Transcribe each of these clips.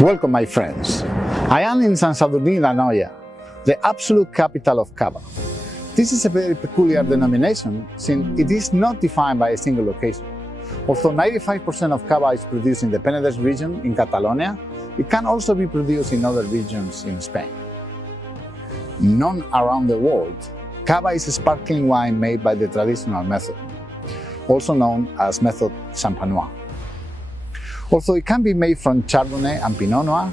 Welcome, my friends. I am in San Sadurní d'Anoia, the absolute capital of Cava. This is a very peculiar denomination since it is not defined by a single location. Although 95% of Cava is produced in the Penedès region in Catalonia, it can also be produced in other regions in Spain. Known around the world, Cava is a sparkling wine made by the traditional method, also known as method Champenois. Although it can be made from Chardonnay and Pinot Noir,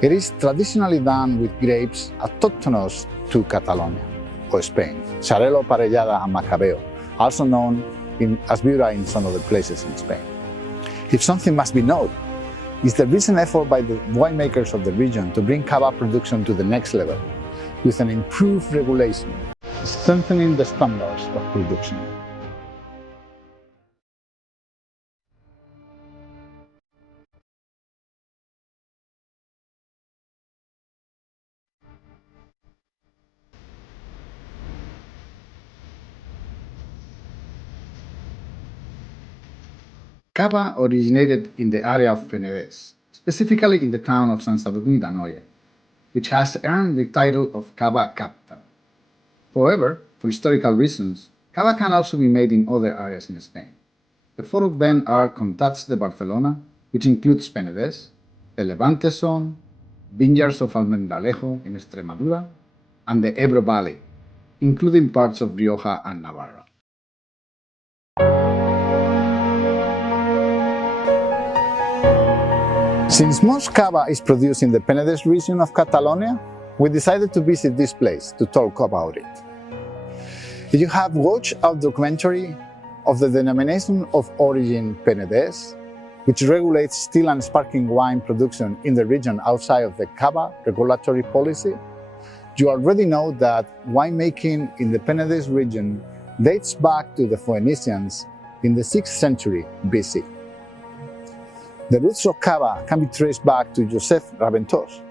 it is traditionally done with grapes autochthonous to Catalonia, or Spain, Xarel·lo, Parellada and Macabeo, also known as Viura in some other places in Spain. If something must be noted, is the recent effort by the winemakers of the region to bring Cava production to the next level, with an improved regulation, strengthening the standards of production. Cava originated in the area of Penedès, specifically in the town of San Sadurní d'Anoia, which has earned the title of Cava capital. However, for historical reasons, Cava can also be made in other areas in Spain. The four of them are Comtats de Barcelona, which includes Penedès, the Levante zone, vineyards of Almendralejo in Extremadura, and the Ebro Valley, including parts of Rioja and Navarra. Since most Cava is produced in the Penedès region of Catalonia, we decided to visit this place to talk about it. If you have watched our documentary of the denomination of origin Penedès, which regulates still and sparkling wine production in the region outside of the Cava regulatory policy, you already know that winemaking in the Penedès region dates back to the Phoenicians in the 6th century BC. The roots of Cava can be traced back to Joseph Raventós,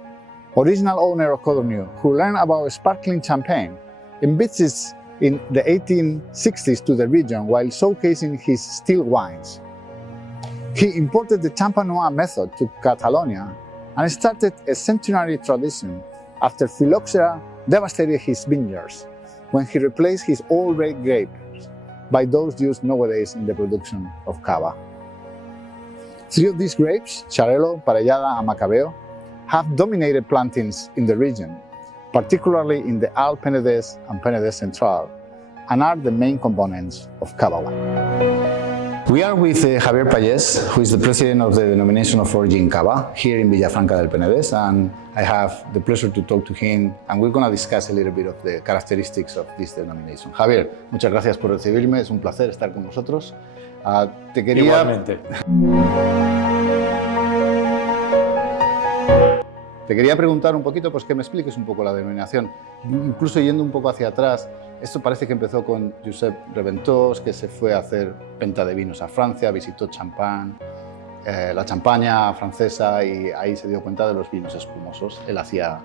original owner of Codorniu, who learned about sparkling champagne and visits in the 1860s to the region while showcasing his still wines. He imported the Champenois method to Catalonia and started a centenary tradition after phylloxera devastated his vineyards, when he replaced his old red grapes by those used nowadays in the production of Cava. Three of these grapes, Xarel·lo, Parellada and Macabeo, have dominated plantings in the region, particularly in the Alt Penedès and Penedès Central, and are the main components of Cava wine. We are with Javier Pallés, who is the president of the denomination of origin Cava here in Villafranca del Penedès, and I have the pleasure to talk to him, and we're going to discuss a little bit of the characteristics of this denomination. Javier, muchas gracias por recibirme, es un placer estar con vosotros. Igualmente. Te quería preguntar un poquito, pues que me expliques un poco la denominación. Incluso yendo un poco hacia atrás, esto parece que empezó con Josep Raventós, que se fue a hacer venta de vinos a Francia, visitó Champagne la champaña francesa, y ahí se dio cuenta de los vinos espumosos. Él hacía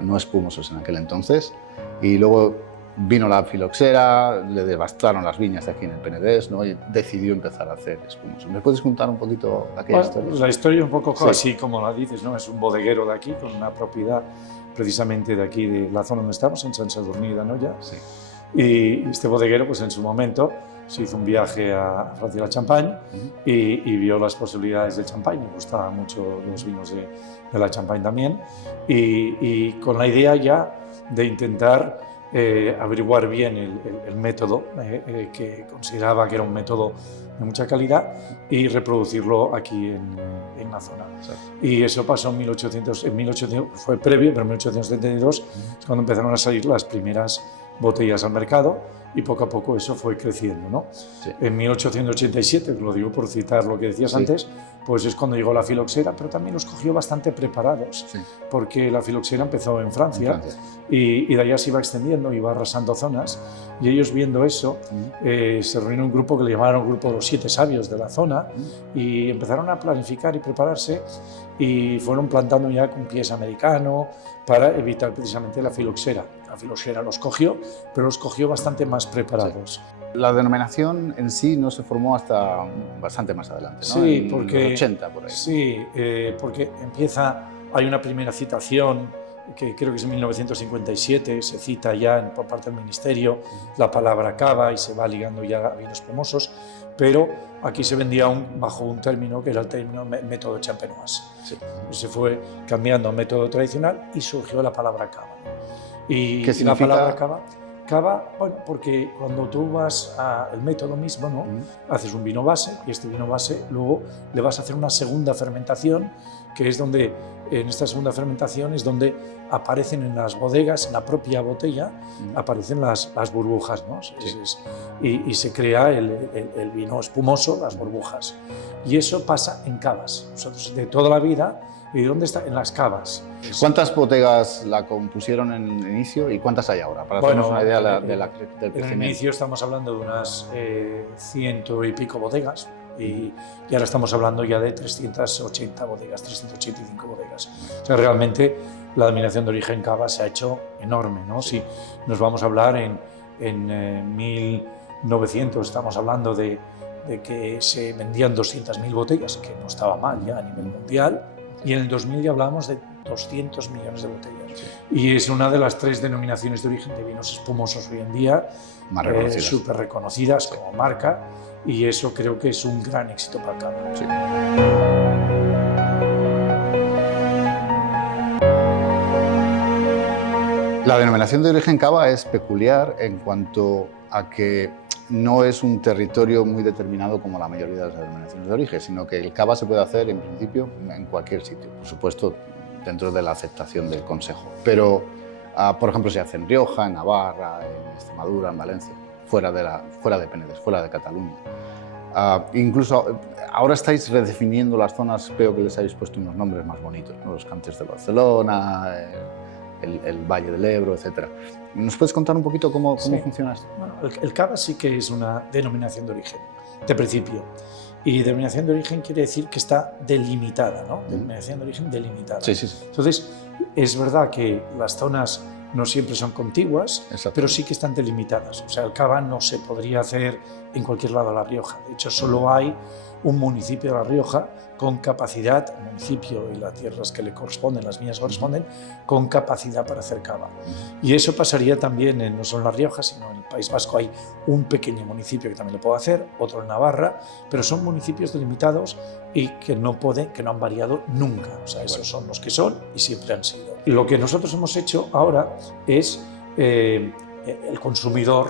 no espumosos en aquel entonces, y luego vino la filoxera, le devastaron las viñas de aquí en el Penedès, ¿no? Y decidió empezar a hacer espumosos. ¿Me puedes contar un poquito aquella historia? La historia un poco Sí. así como la dices, ¿no? Es un bodeguero de aquí, con una propiedad precisamente de aquí, de la zona donde estamos, en Sant Sadurní d'Anoia. Sí. Y este bodeguero, pues en su momento, se hizo un viaje a Francia, a la Champagne, y vio las posibilidades del champán. Me gustaban mucho los vinos de la Champagne también, y con la idea ya de intentar averiguar bien el método, que consideraba que era un método de mucha calidad, y reproducirlo aquí en la zona. Exacto. Y eso pasó en 1800, fue previo, pero en 1872 es cuando empezaron a salir las primeras botellas al mercado, y poco a poco eso fue creciendo, ¿no? Sí. En 1887, lo digo por citar lo que decías Sí. antes, pues es cuando llegó la filoxera, pero también los cogió bastante preparados, Sí. porque la filoxera empezó en Francia, En Francia. y de allá se iba extendiendo, iba arrasando zonas, y ellos viendo eso, se reunió un grupo que le llamaron Grupo de los 7 Sabios de la zona, y empezaron a planificar y prepararse, y fueron plantando ya con pies americano para evitar precisamente la filoxera. La filoxera los cogió, pero los cogió bastante más preparados. La denominación en sí no se formó hasta bastante más adelante, ¿no? Sí, en porque los 80 por ahí. Sí, porque hay una primera citación que creo que es en 1957, se cita ya por parte del Ministerio la palabra cava, y se va ligando ya a vinos espumosos, pero aquí se vendía bajo un término que era el término método champenoise. Sí. Se fue cambiando a método tradicional y surgió la palabra cava. Y ¿Qué significa? la palabra cava, bueno, porque cuando tú vas al método mismo, ¿no? Haces un vino base, y este vino base luego le vas a hacer una segunda fermentación, que es donde, en esta segunda fermentación es donde aparecen en las bodegas, en la propia botella, aparecen las burbujas, ¿no? Sí. Y se crea el vino espumoso, las burbujas. Y eso pasa en cavas. Nosotros de toda la vida, ¿y dónde está? En las cavas. ¿Cuántas bodegas la compusieron en el inicio y cuántas hay ahora? Para hacernos una idea del En crecimiento. el inicio estamos hablando de unas 100 y pico bodegas, y ahora estamos hablando ya de 380 bodegas, 385 bodegas. O sea, realmente la denominación de origen cava se ha hecho enorme, ¿no? Si nos vamos a hablar en 1900, estamos hablando de que se vendían 200.000 botellas, que no estaba mal ya a nivel mundial, y en el 2000 ya hablábamos de 200 millones de botellas. Sí. Y es una de las 3 denominaciones de origen de vinos espumosos hoy en día, Más reconocidas. súper reconocidas como marca, y eso creo que es un gran éxito para Cava. Sí. La denominación de origen cava es peculiar en cuanto a que no es un territorio muy determinado como la mayoría de las denominaciones de origen, sino que el cava se puede hacer en principio en cualquier sitio, por supuesto dentro de la aceptación del Consejo. Pero, por ejemplo, se hace en Rioja, en Navarra, en Extremadura, en Valencia, fuera de Penedès, fuera de Cataluña. Incluso ahora estáis redefiniendo las zonas, veo que les habéis puesto unos nombres más bonitos, ¿no? Los Canters de Barcelona, el Valle del Ebro, etc. ¿Nos puedes contar un poquito cómo funciona esto? Bueno, el cava sí que es una denominación de origen, de principio. Y denominación de origen quiere decir que está delimitada, ¿no? Denominación de origen delimitada. Sí, sí, sí. Entonces, es verdad que las zonas no siempre son contiguas, pero sí que están delimitadas. O sea, el cava no se podría hacer en cualquier lado de La Rioja. De hecho, solo hay un municipio de La Rioja con capacidad, el municipio y las tierras que le corresponden, las viñas corresponden, con capacidad para hacer cava. Y eso pasaría también no solo en La Rioja, sino en el País Vasco hay un pequeño municipio que también lo puede hacer, otro en Navarra, pero son municipios delimitados y que no han variado nunca. O sea, esos son los que son y siempre han sido. Lo que nosotros hemos hecho ahora es el consumidor,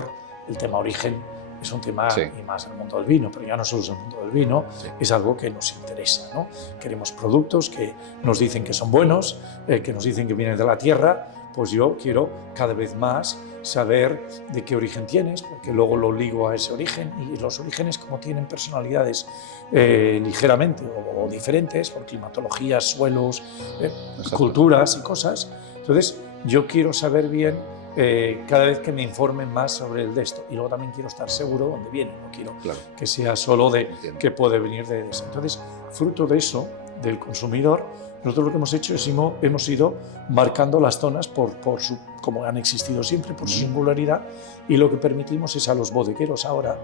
el tema origen, es un tema, y más en el mundo del vino, pero ya no solo es el mundo del vino, es algo que nos interesa, ¿no? Queremos productos que nos dicen que son buenos, que nos dicen que vienen de la tierra. Pues yo quiero cada vez más saber de qué origen tienes, porque luego lo ligo a ese origen, y los orígenes, como tienen personalidades ligeramente o diferentes por climatologías, suelos, culturas y cosas, entonces yo quiero saber bien cada vez que me informen más sobre el de esto. Y luego también quiero estar seguro de dónde viene, no quiero que sea solo de que puede venir de eso. Entonces, fruto de eso, del consumidor, nosotros lo que hemos hecho es hemos ido marcando las zonas como han existido siempre, por su singularidad, y lo que permitimos es a los bodegueros ahora,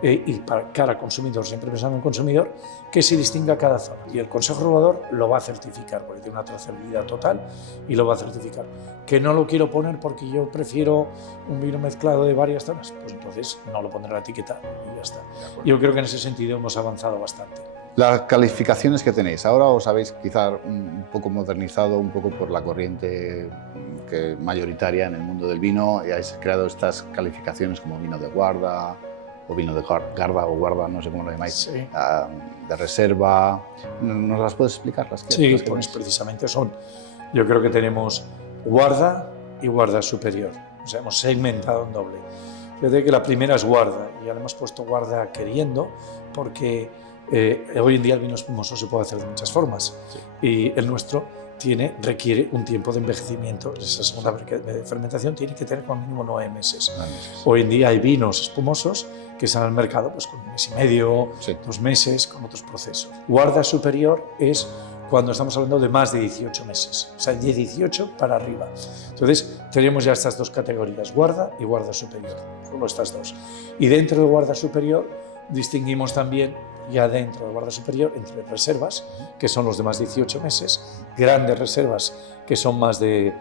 y para cada consumidor, siempre pensando en consumidor, que se distinga cada zona. Y el Consejo Regulador lo va a certificar, porque tiene una trazabilidad total y lo va a certificar. Que no lo quiero poner porque yo prefiero un vino mezclado de varias zonas, pues entonces no lo pondré en la etiqueta y ya está. Yo creo que en ese sentido hemos avanzado bastante. Las calificaciones que tenéis, ahora os habéis quizá un poco modernizado, un poco por la corriente mayoritaria en el mundo del vino, y habéis creado estas calificaciones como vino de guarda, o vino de garda o guarda, no sé cómo lo llamáis, de reserva. ¿Nos las puedes explicar? Sí, pues precisamente son. Yo creo que tenemos guarda y guarda superior. O sea, hemos segmentado en doble. Fíjate que la primera es guarda, y ya le hemos puesto guarda queriendo, porque hoy en día el vino espumoso se puede hacer de muchas formas, y el nuestro requiere un tiempo de envejecimiento. Esa segunda fermentación tiene que tener como mínimo 9 meses. Hoy en día hay vinos espumosos que salen al mercado pues, con 1 mes y medio, 2 meses, con otros procesos. Guarda superior es cuando estamos hablando de más de 18 meses, o sea, de 18 para arriba. Entonces, tenemos ya estas dos categorías, guarda y guarda superior, solo estas dos. Y dentro de guarda superior distinguimos también, ya dentro de guarda superior, entre reservas, que son los de más de 18 meses, grandes reservas, que son más de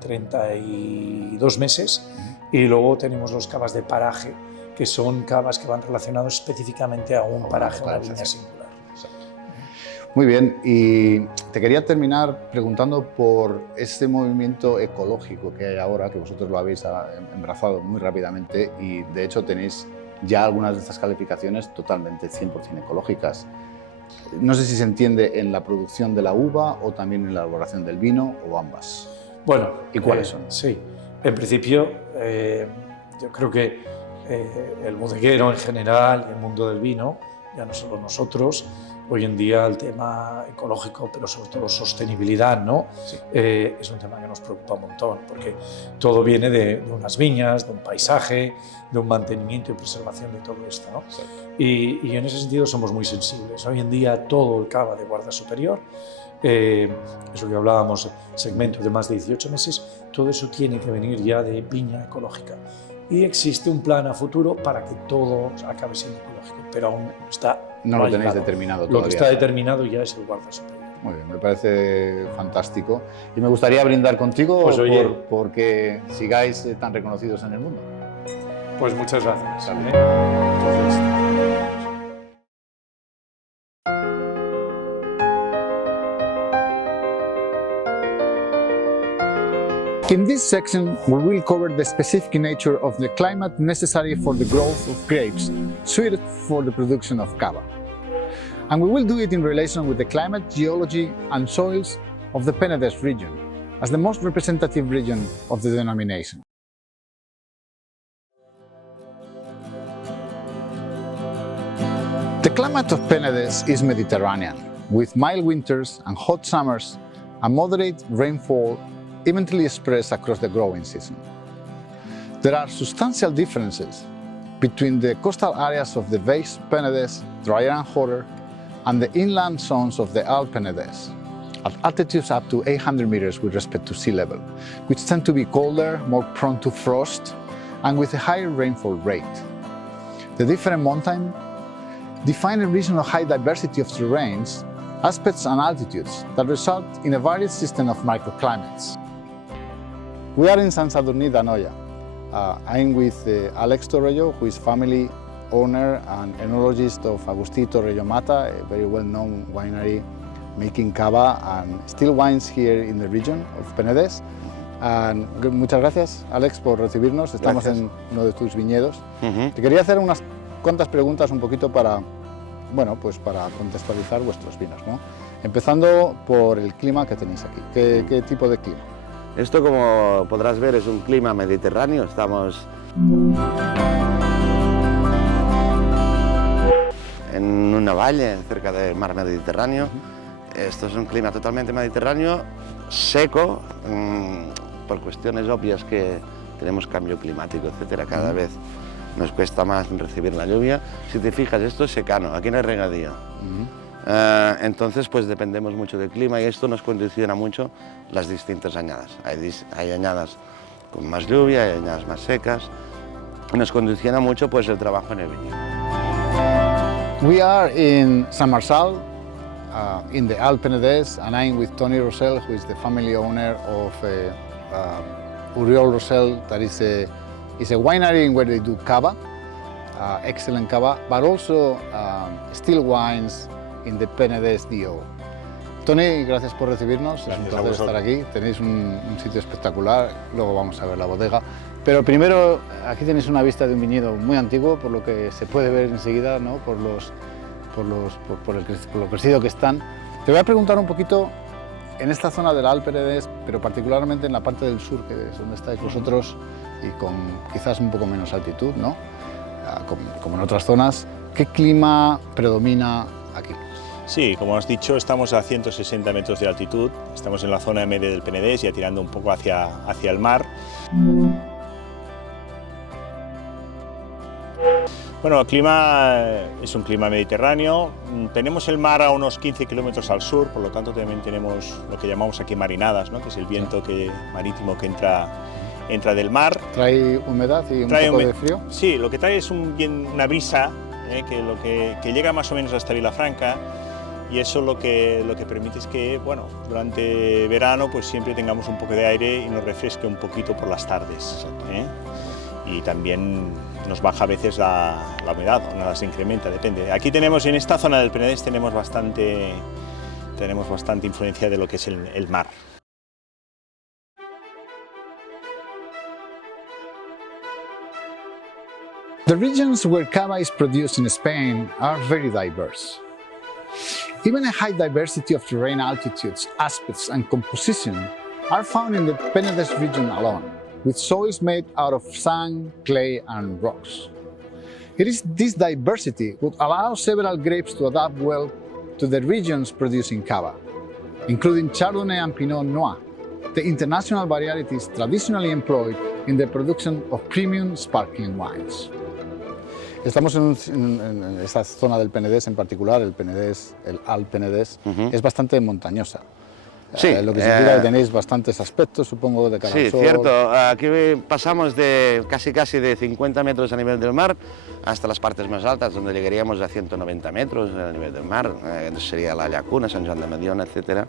32 meses, y luego tenemos los cavas de paraje, que son cavas que van relacionados específicamente a un paraje, una viña singular. Muy bien, y te quería terminar preguntando por este movimiento ecológico que hay ahora, que vosotros lo habéis embrazado muy rápidamente, y de hecho tenéis ya algunas de estas calificaciones totalmente 100% ecológicas. No sé si se entiende en la producción de la uva o también en la elaboración del vino, o ambas. Bueno, ¿y cuáles son? Sí, en principio yo creo que el bodeguero en general, el mundo del vino, ya no solo nosotros, hoy en día el tema ecológico, pero sobre todo sostenibilidad, ¿no? Es un tema que nos preocupa un montón, porque todo viene de unas viñas, de un paisaje, de un mantenimiento y preservación de todo esto, ¿no? Y en ese sentido somos muy sensibles. Hoy en día todo el cava de guarda superior, eso que hablábamos, segmento de más de 18 meses, todo eso tiene que venir ya de viña ecológica. Y existe un plan a futuro para que todo acabe siendo ecológico, pero aún no lo tenéis determinado todavía. Lo que está determinado ya es el guarda superior. Muy bien, me parece fantástico. Y me gustaría brindar contigo pues, porque sigáis tan reconocidos en el mundo. Pues muchas gracias. In this section, we will cover the specific nature of the climate necessary for the growth of grapes suited for the production of cava. And we will do it in relation with the climate, geology and soils of the Penedès region, as the most representative region of the denomination. The climate of Penedès is Mediterranean, with mild winters and hot summers, and moderate rainfall evenly spread across the growing season. There are substantial differences between the coastal areas of the Weiss Penedès, drier and hotter, and the inland zones of the Alpes Penedès, at altitudes up to 800 meters with respect to sea level, which tend to be colder, more prone to frost, and with a higher rainfall rate. The different mountains define a region of high diversity of terrains, aspects and altitudes that result in a varied system of microclimates. We are in Sant Sadurní d'Anoia. I'm with Alex Torrello, who is family owner and enologist of Agustí Torrello Mata, a very well-known winery making cava and still wines here in the region of Penedès. And muchas gracias, Alex, por recibirnos. Estamos en uno de tus viñedos. Te quería hacer unas cuantas preguntas un poquito para, bueno, pues para contextualizar vuestros vinos, ¿no? Empezando por el clima que tenéis aquí. ¿Qué tipo de clima? Esto, como podrás ver, es un clima mediterráneo. Estamos en una valle cerca del mar Mediterráneo. Esto es un clima totalmente mediterráneo, seco, por cuestiones obvias que tenemos cambio climático, etcétera, cada vez nos cuesta más recibir la lluvia. Si te fijas, esto es secano, aquí no hay regadío. Entonces, pues dependemos mucho del clima y esto nos condiciona mucho las distintas añadas. Hay añadas con más lluvia, hay añadas más secas, y nos condiciona mucho pues el trabajo en el viñedo. We are in Saint-Marçal, in the Alt Penedès, and I'm with Tony Rossell, who is the family owner of Oriol Rossell, that is a winery in where they do cava, excellent cava, but also still wines in the Penedès DO. Tony, gracias por recibirnos, es un placer estar aquí, tenéis un sitio espectacular, luego vamos a ver la bodega. Pero primero, aquí tenéis una vista de un viñedo muy antiguo, por lo que se puede ver enseguida, ¿no? por lo crecido que están. Te voy a preguntar un poquito, en esta zona del Alt Penedès, pero particularmente en la parte del sur, que es donde estáis vosotros, y con quizás un poco menos altitud, ¿no? Como en otras zonas, ¿qué clima predomina aquí? Sí, como has dicho, estamos a 160 metros de altitud, estamos en la zona media del Penedès, ya tirando un poco hacia el mar. Bueno, el clima es un clima mediterráneo, tenemos el mar a unos 15 kilómetros al sur, por lo tanto también tenemos lo que llamamos aquí marinadas, ¿no? Que es el viento marítimo que entra del mar. ¿Trae humedad y un poco de frío? Sí, lo que trae es una brisa que llega más o menos hasta Vilafranca, y eso lo que permite es que, bueno, durante verano pues siempre tengamos un poco de aire y nos refresque un poquito por las tardes. Y también nos baja a veces la humedad, o nos incrementa, depende. Aquí tenemos, en esta zona del Penedès, tenemos bastante influencia de lo que es el mar. The regions where cava is produced in Spain are very diverse. Even a high diversity of terrain altitudes, aspects and composition are found in the Penedès region alone, with soils made out of sand, clay and rocks. It is this diversity would allow several grapes to adapt well to the regions producing cava, including Chardonnay and Pinot Noir, the international varieties traditionally employed in the production of premium sparkling wines. Estamos en esta zona del Penedès en particular, el Alt Penedès, es bastante montañosa. Sí, lo que significa que tenéis bastantes aspectos, supongo, de cara al sol. Sí, cierto. Aquí pasamos de casi de 50 metros a nivel del mar hasta las partes más altas, donde llegaríamos a 190 metros a nivel del mar. Sería la Llacuna, Sant Joan de Mediona, etc.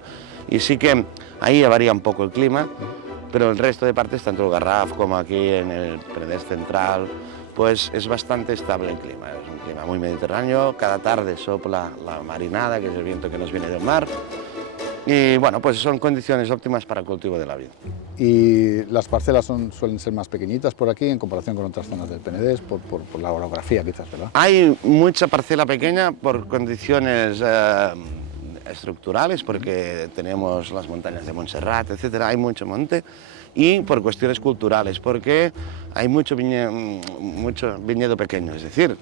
Y sí que ahí varía un poco el clima, pero el resto de partes, tanto el Garraf como aquí en el Penedès central, pues es bastante estable el clima. Es un clima muy mediterráneo, cada tarde sopla la marinada, que es el viento que nos viene del mar. Y bueno, pues son condiciones óptimas para el cultivo de la vid. Y las parcelas suelen ser más pequeñitas por aquí en comparación con otras zonas del Penedès, por la orografía quizás, ¿verdad? Hay mucha parcela pequeña por condiciones estructurales, porque tenemos las montañas de Montserrat, etcétera, hay mucho monte, y por cuestiones culturales, porque hay mucho viñedo pequeño, es decir,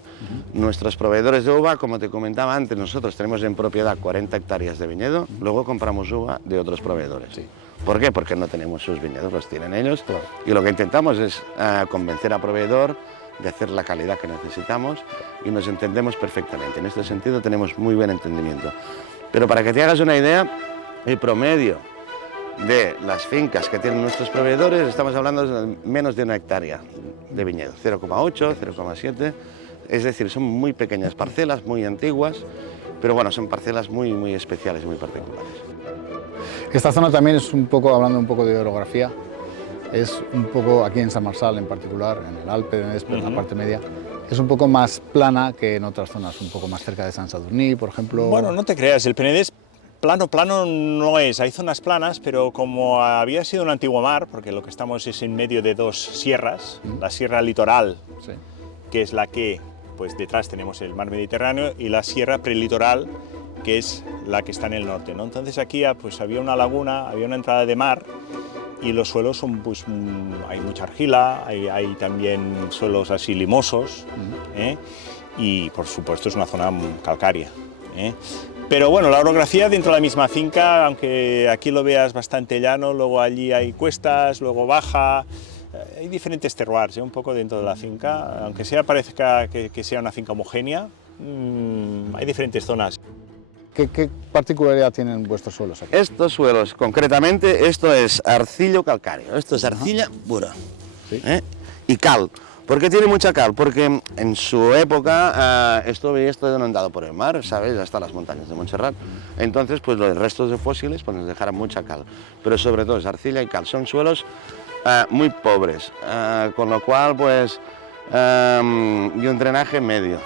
nuestros proveedores de uva, como te comentaba antes, nosotros tenemos en propiedad 40 hectáreas de viñedo, luego compramos uva de otros proveedores. Sí. ¿Por qué? Porque no tenemos sus viñedos, los tienen ellos, claro. Y lo que intentamos es convencer al proveedor de hacer la calidad que necesitamos, y nos entendemos perfectamente. En este sentido tenemos muy buen entendimiento. Pero para que te hagas una idea, el promedio de las fincas que tienen nuestros proveedores, estamos hablando de menos de 1 hectárea de viñedo, 0,8, 0,7, es decir, son muy pequeñas parcelas, muy antiguas, pero bueno, son parcelas muy especiales, muy particulares. Esta zona también es un poco, hablando un poco de orografía, es un poco, aquí en Saint-Marçal en particular, en el Alt Penedès, en la parte media, es un poco más plana que en otras zonas, un poco más cerca de Sant-Sadurní, por ejemplo. Bueno, no te creas, el Penedès plano no es, hay zonas planas, pero como había sido un antiguo mar, porque lo que estamos es en medio de dos sierras, la sierra litoral, sí, que es la que, pues detrás tenemos el mar Mediterráneo, y la sierra prelitoral, que es la que está en el norte, ¿no? Entonces aquí pues había una laguna, había una entrada de mar, y los suelos son, pues, hay mucha argila, hay también suelos así limosos, y por supuesto es una zona calcárea. Pero bueno, la orografía dentro de la misma finca, aunque aquí lo veas bastante llano, luego allí hay cuestas, luego baja, hay diferentes terroirs, un poco dentro de la finca, aunque parezca que sea una finca homogénea, hay diferentes zonas. ¿Qué particularidad tienen vuestros suelos aquí? Estos suelos, concretamente, esto es arcillo calcáreo, esto es arcilla pura. Sí. Y cal. ¿Por qué tiene mucha cal? Porque en su época esto había estado inundado por el mar, ¿sabes? Hasta las montañas de Montserrat. Entonces, pues los restos de fósiles pues, nos dejaron mucha cal. Pero sobre todo es arcilla y cal. Son suelos muy pobres, con lo cual, pues, y un drenaje medio.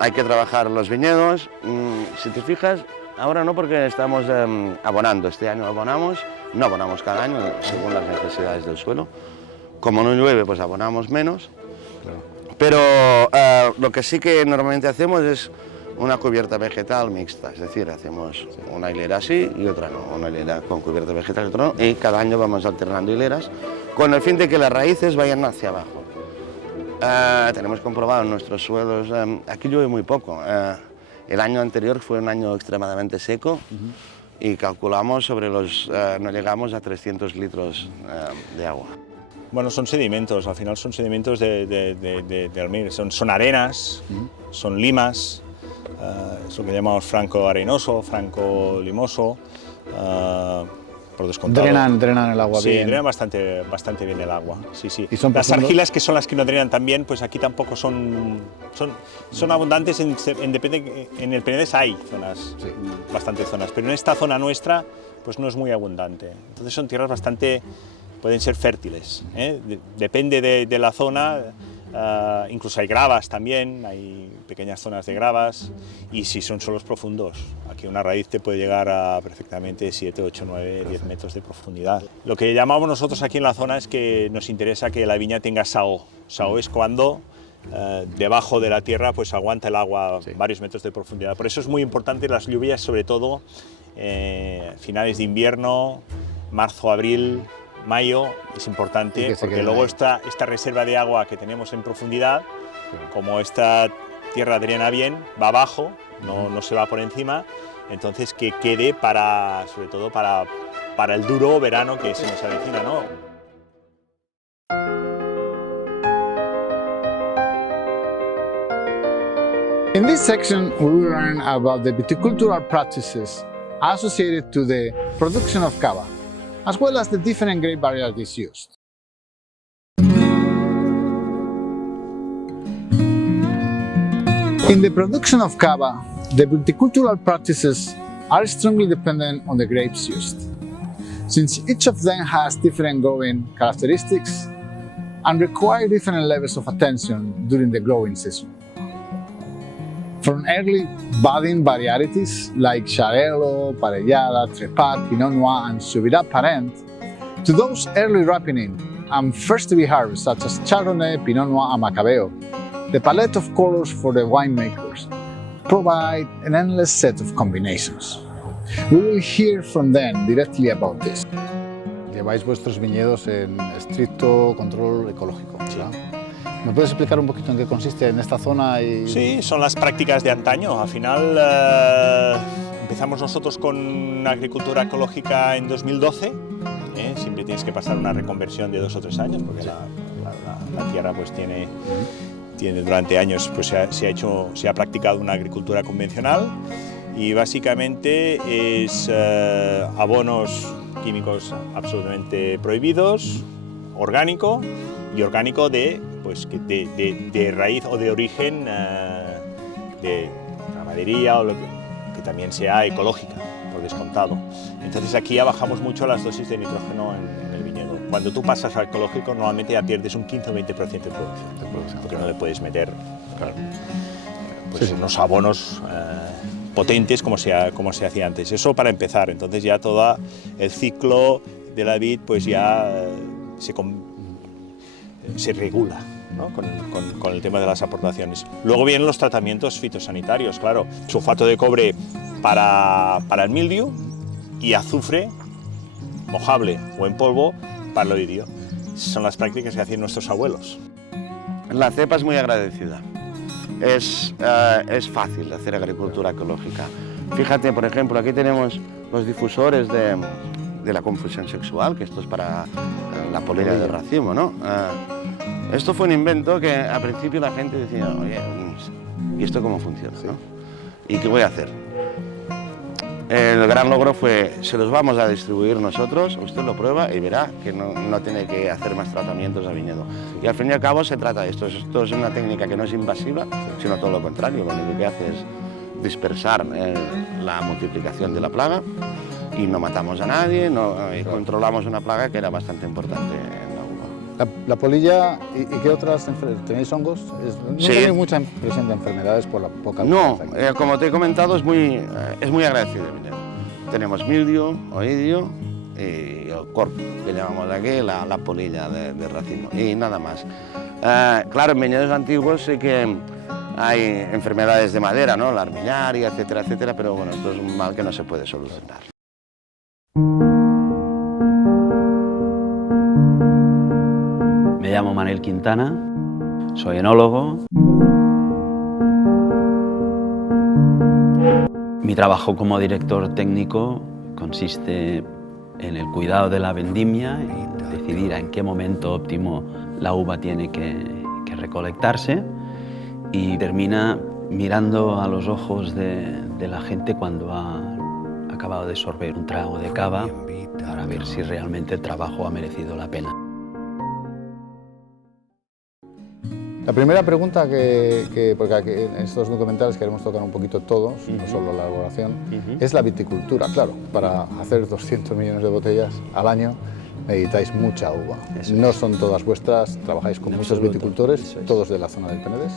Hay que trabajar los viñedos. Si te fijas, ahora no porque estamos abonando. Este año abonamos, no abonamos cada año según las necesidades del suelo. Como no llueve, pues abonamos menos. Claro. Pero lo que sí que normalmente hacemos es una cubierta vegetal mixta. Es decir, hacemos una hilera así y otra no. Una hilera con cubierta vegetal y otra no. Y cada año vamos alternando hileras con el fin de que las raíces vayan hacia abajo. Tenemos comprobado en nuestros suelos, aquí llueve muy poco. El año anterior fue un año extremadamente seco y calculamos sobre no llegamos a 300 litros de agua. Bueno, son sedimentos, al final son sedimentos son arenas, son limas, es lo que llamamos franco arenoso, franco limoso, por descontado. Drenan el agua bien. Sí, drenan bastante bien el agua. Sí, sí. ¿Y son las profundos? argilas, que son las que no drenan tan bien, pues aquí tampoco son abundantes. En el Penedés hay zonas, bastantes zonas, pero en esta zona nuestra pues no es muy abundante. Entonces son tierras pueden ser fértiles, ¿eh? Depende de la zona. Incluso hay gravas también, hay pequeñas zonas de gravas, y si son suelos profundos, aquí una raíz te puede llegar a perfectamente 7, 8, 9, 10 metros de profundidad. Lo que llamamos nosotros aquí en la zona es que nos interesa que la viña tenga saó. Saó es cuando debajo de la tierra pues aguanta el agua varios metros de profundidad. Por eso es muy importante las lluvias, sobre todo finales de invierno, marzo, abril, mayo, es importante porque luego esta reserva de agua que tenemos en profundidad, como esta tierra drena bien, va abajo, no se va por encima, entonces que quede sobre todo para el duro verano que se nos avecina, ¿no? In this section, we will learn about the viticultural practices associated to the production of cava, as well as the different grape varieties used. In the production of cava, the viticultural practices are strongly dependent on the grapes used, since each of them has different growing characteristics and require different levels of attention during the growing season. From early budding varieties like Xarel·lo, Parellada, Trepat, Pinot Noir, and Subirà Parent, to those early ripening and first to be harvested such as Chardonnay, Pinot Noir, and Macabeo, the palette of colors for the winemakers provide an endless set of combinations. We will hear from them directly about this. Lleváis vuestros viñedos en estricto control ecológico, ¿verdad? ¿Me puedes explicar un poquito en qué consiste en esta zona? Sí, son las prácticas de antaño. Al final empezamos nosotros con agricultura ecológica en 2012. Siempre tienes que pasar una reconversión de 2 o 3 años porque la tierra pues tiene durante años pues se ha practicado una agricultura convencional y básicamente es abonos químicos absolutamente prohibidos, orgánico y orgánico de raíz o de origen de ganadería o que también sea ecológica, por descontado. Entonces aquí ya bajamos mucho las dosis de nitrógeno en el viñedo. Cuando tú pasas al ecológico normalmente ya pierdes un 15 o 20% de producción, porque no le puedes meter unos abonos potentes como se hacía antes. Eso para empezar. Entonces ya todo el ciclo de la vid pues ya se regula, ¿no? con el tema de las aportaciones. Luego vienen los tratamientos fitosanitarios, claro, sulfato de cobre para el mildiu y azufre mojable o en polvo para el oidio. Son las prácticas que hacían nuestros abuelos. La cepa es muy agradecida. Es fácil hacer agricultura ecológica, Fíjate, por ejemplo, aquí tenemos los difusores de la confusión sexual, que esto es para la polilla de racimo, ¿no? Esto fue un invento que al principio la gente decía, oye, ¿y esto cómo funciona? ¿No? ¿Y qué voy a hacer? El gran logro fue, se los vamos a distribuir nosotros, usted lo prueba y verá que no tiene que hacer más tratamientos a viñedo. Y al fin y al cabo se trata de esto, esto es una técnica que no es invasiva, sino todo lo contrario, lo único que hace es dispersar la multiplicación de la plaga y no matamos a nadie, y controlamos una plaga que era bastante importante en la uva. La polilla, ¿y qué otras tenéis hongos? No Sí. tenéis mucha impresión de enfermedades por la poca No, luz aquí. como te he comentado, es muy agradecido el viñedo. Tenemos mildio, oidio y el corp, que llamamos aquí, la polilla de racimo, y nada más. Claro, en viñedos antiguos sí que hay enfermedades de madera, ¿no? La armillaria, etcétera, etcétera, pero bueno, esto es un mal que no se puede solucionar. Me llamo Manel Quintana, soy enólogo. Mi trabajo como director técnico consiste en el cuidado de la vendimia y decidir en qué momento óptimo la uva tiene que recolectarse, y termina mirando a los ojos de la gente cuando ha acabado de sorber un trago de cava para ver si realmente el trabajo ha merecido la pena. La primera pregunta porque aquí en estos documentales queremos tocar un poquito todos, no solo la elaboración, es la viticultura. Claro, para hacer 200 millones de botellas al año necesitáis mucha uva. No son todas vuestras, trabajáis con muchos viticultores, todos de la zona del Penedés.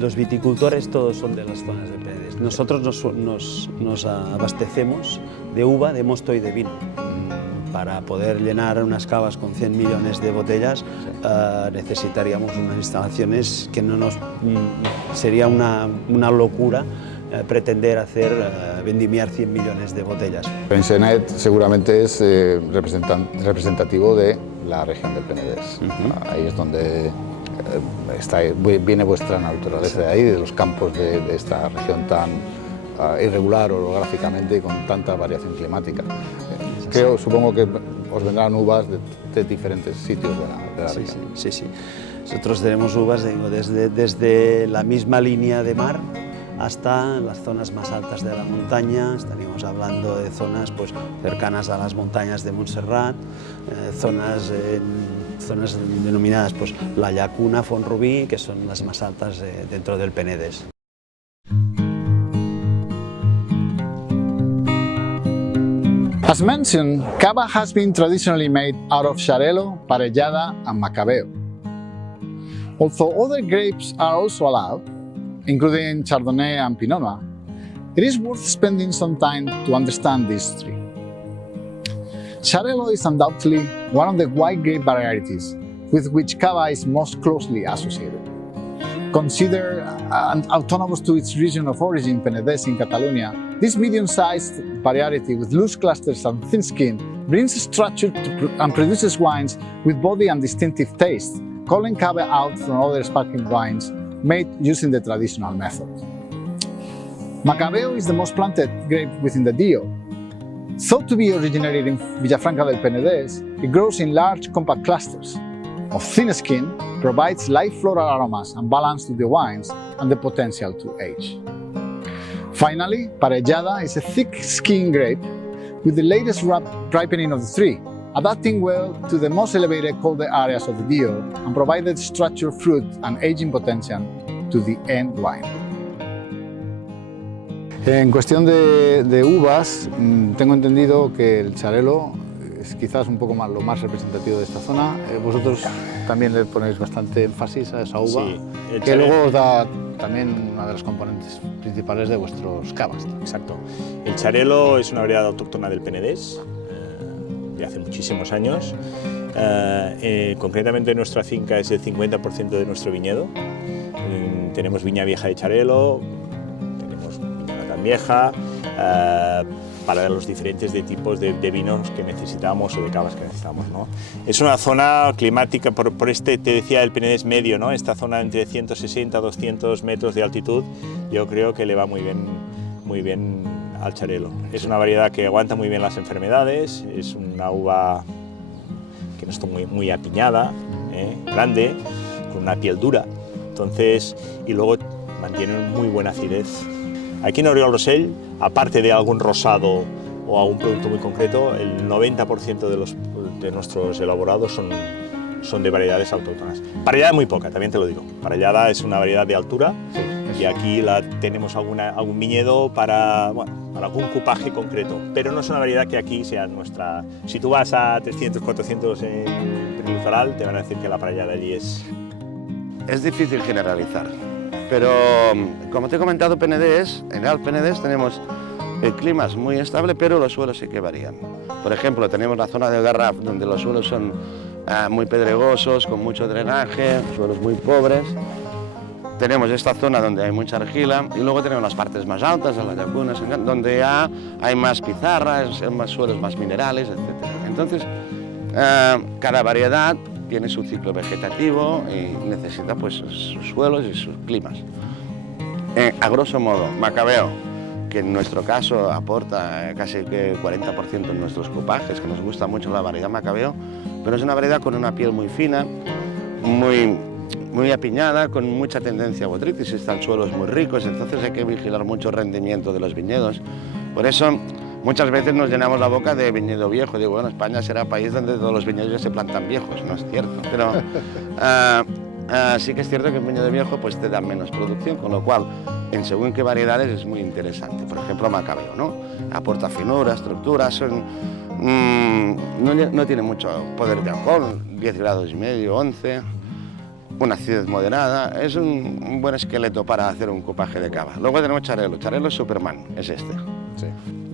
Los viticultores todos son de las zonas del Penedés. Nosotros nos abastecemos de uva, de mosto y de vino. Para poder llenar unas cavas con 100 millones de botellas necesitaríamos unas instalaciones que sería una locura pretender vendimiar 100 millones de botellas. Pensenet seguramente es representativo de la región del Penedés. Ahí es donde viene vuestra naturaleza, de ahí, de los campos de esta región tan irregular orográficamente y con tanta variación climática. Supongo que os vendrán uvas de diferentes sitios de la región. Sí. Nosotros tenemos uvas desde la misma línea de mar hasta las zonas más altas de la montaña. Estaríamos hablando de zonas pues, cercanas a las montañas de Montserrat, zonas denominadas pues, la Llacuna, Font-rubí, que son las más altas dentro del Penedés. As mentioned, cava has been traditionally made out of Xarel·lo, Parellada and Macabeo. Although other grapes are also allowed, including Chardonnay and Pinot Noir, it is worth spending some time to understand these three. Xarel·lo is undoubtedly one of the white grape varieties with which cava is most closely associated. Considered autonomous to its region of origin, Penedès in Catalonia, this medium-sized variety with loose clusters and thin skin brings structure and produces wines with body and distinctive taste, calling cava out from other sparkling wines made using the traditional method. Macabeo is the most planted grape within the Dio. Thought to be originated in Villafranca del Penedès, it grows in large compact clusters. Of thin skin, provides light floral aromas and balance to the wines and the potential to age. Finally, Parellada is a thick-skinned grape with the latest ripening of the tree, adapting well to the most elevated colder areas of the Dio and provided structured fruit and aging potential to the end wine. En cuestión de uvas, tengo entendido que el Xarel·lo es quizás un poco lo más representativo de esta zona. Vosotros también le ponéis bastante énfasis a esa uva, sí, que luego os da también una de las componentes principales de vuestros cavas. Exacto. El Xarel·lo es una variedad autóctona del Penedés, de hace muchísimos años. Concretamente nuestra finca es el 50% de nuestro viñedo. Tenemos viña vieja de Xarel·lo, tenemos viña no tan vieja, para los diferentes tipos de vinos que necesitamos o de cavas que necesitamos, ¿no? Es una zona climática, por te decía, el Penedés medio, ¿no? Esta zona entre 160 y 200 metros de altitud, yo creo que le va muy bien muy bien al Xarel·lo. Es una variedad que aguanta muy bien las enfermedades, es una uva que no está muy apiñada, grande, con una piel dura, entonces, y luego mantiene muy buena acidez. Aquí en Oriol Rosell, aparte de algún rosado o algún producto muy concreto, el 90% de nuestros elaborados son de variedades autóctonas. Parellada muy poca, también te lo digo. Parellada es una variedad de altura, y aquí tenemos algún viñedo para algún cupaje concreto, pero no es una variedad que aquí sea nuestra. Si tú vas a 300, 400 en el litoral, te van a decir que la parellada allí es... Es difícil generalizar, pero como te he comentado, en el Penedès tenemos el clima es muy estable, pero los suelos sí que varían. Por ejemplo, tenemos la zona del Garraf, donde los suelos son muy pedregosos, con mucho drenaje, suelos muy pobres. Tenemos esta zona donde hay mucha argila y luego tenemos las partes más altas, las lagunas, donde ya hay más pizarra, más suelos más minerales, etc. Entonces, cada variedad tiene su ciclo vegetativo y necesita pues sus suelos y sus climas. A grosso modo, Macabeo, que en nuestro caso aporta casi que 40% en nuestros cupajes, que nos gusta mucho la variedad Macabeo, pero es una variedad con una piel muy fina, muy apiñada, con mucha tendencia a botrytis, están suelos muy ricos, entonces hay que vigilar mucho el rendimiento de los viñedos. Por eso muchas veces nos llenamos la boca de viñedo viejo. Digo, bueno, España será país donde todos los viñedos ya se plantan viejos, no es cierto, pero sí que es cierto que el viñedo viejo pues te da menos producción, con lo cual en según qué variedades es muy interesante. Por ejemplo, Macabeo, ¿no? Aporta finura, estructura, no tiene mucho poder de alcohol, 10 grados y medio, 11, una acidez moderada, es un buen esqueleto para hacer un cupaje de cava. Luego tenemos Xarel·lo. Xarel·lo es Superman, es este. Sí.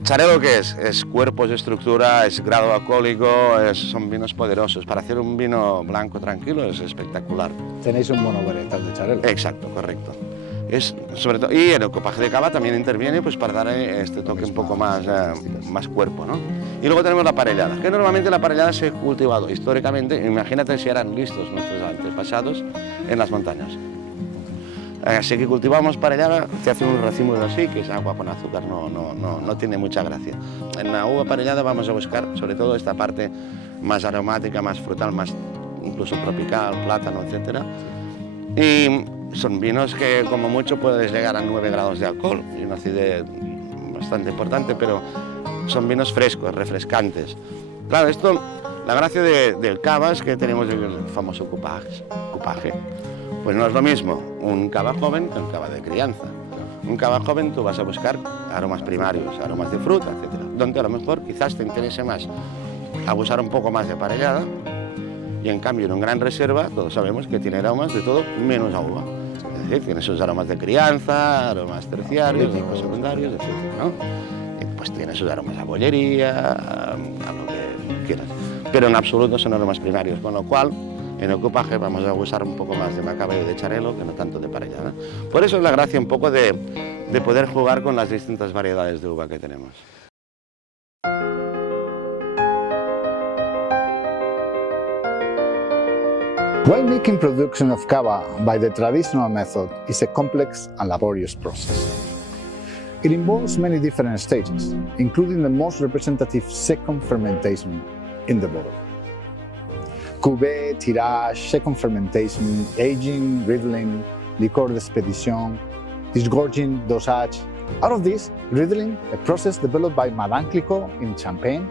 Xarel·lo, ¿qué es? Es cuerpo, es estructura, es grado alcohólico, son vinos poderosos. Para hacer un vino blanco tranquilo es espectacular. Tenéis un monovarietal de Xarel·lo. Exacto, correcto. Es, sobre todo, y en el copaje de cava también interviene pues, para dar este toque un poco más cuerpo, ¿no? Y luego tenemos la parellada, que normalmente la parellada se ha cultivado históricamente, imagínate si eran listos nuestros antepasados en las montañas. Así que cultivamos parellada, te hacen un racimo así, que es agua con azúcar, no tiene mucha gracia. En la uva parellada vamos a buscar sobre todo esta parte más aromática, más frutal, más incluso tropical, plátano, etc. Y son vinos que como mucho puedes llegar a 9 grados de alcohol y una acidez bastante importante, pero son vinos frescos, refrescantes. Claro, esto, la gracia del cava es que tenemos el famoso cupaje. Pues no es lo mismo un cava joven que un cava de crianza. Un cava joven tú vas a buscar aromas primarios, aromas de fruta, etc. Donde a lo mejor quizás te interese más abusar un poco más de parellada, y en cambio en un gran reserva todos sabemos que tiene aromas de todo menos a uva. Es decir, tiene sus aromas de crianza, aromas terciarios, aromas secundarios, etc., ¿no? Y pues tiene sus aromas a bollería, a lo que quieras. Pero en absoluto son aromas primarios, con lo cual en el cupaje vamos a usar un poco más de Macabeo y de Xarel·lo que no tanto de parellada. Por eso es la gracia un poco de poder jugar con las distintas variedades de uva que tenemos. Winemaking production of cava by the traditional method is a complex and laborious process. It involves many different stages, including the most representative second fermentation in the bottle. Cuvée, tirage, second fermentation, aging, riddling, liqueur d'expédition, disgorging, dosage. Out of this, riddling, a process developed by Madame Clicquot in Champagne,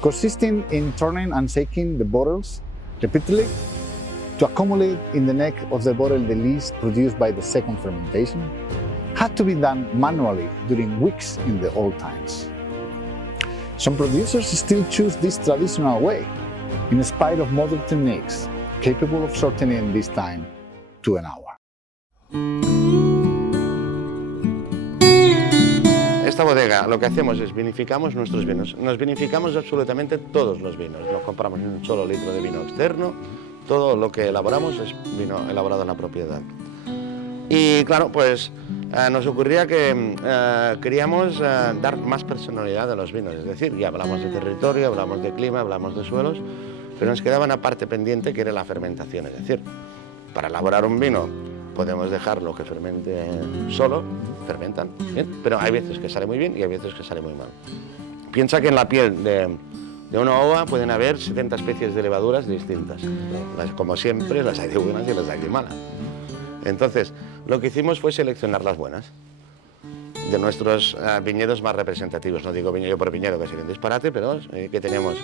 consisting in turning and shaking the bottles repeatedly to accumulate in the neck of the bottle the yeast produced by the second fermentation, had to be done manually during weeks in the old times. Some producers still choose this traditional way, in spite of modern techniques capable of shortening this time to an hour. Esta bodega lo que hacemos es vinificamos nuestros vinos. Nos vinificamos absolutamente todos los vinos. No compramos ni un solo litro de vino externo. Todo lo que elaboramos es vino elaborado en la propiedad. Y claro, pues nos ocurría que queríamos dar más personalidad a los vinos. Es decir, ya hablamos de territorio, hablamos de clima, hablamos de suelos, pero nos quedaba una parte pendiente que era la fermentación. Es decir, para elaborar un vino podemos dejarlo que fermente solo, fermentan, ¿bien? Pero hay veces que sale muy bien y hay veces que sale muy mal. Piensa que en la piel de una ova pueden haber 70 especies de levaduras distintas. Como siempre, las hay de buenas y las hay de malas. Entonces, lo que hicimos fue seleccionar las buenas de nuestros viñedos más representativos. No digo viñedo por viñedo, que sería un disparate, pero que tenemos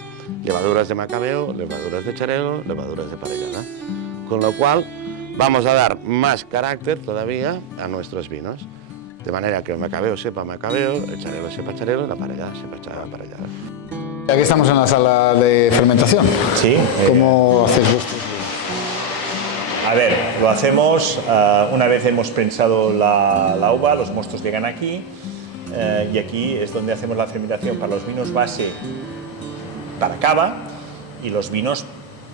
levaduras de macabeo, levaduras de charelo, levaduras de parellada. Con lo cual, vamos a dar más carácter todavía a nuestros vinos. De manera que el macabeo sepa macabeo, el charelo sepa charelo, la parellada sepa parellada. Aquí estamos en la sala de fermentación. Sí. ¿Cómo hacéis vosotros? A ver, lo hacemos una vez hemos prensado la uva, los mostos llegan aquí y aquí es donde hacemos la fermentación para los vinos base para cava y los vinos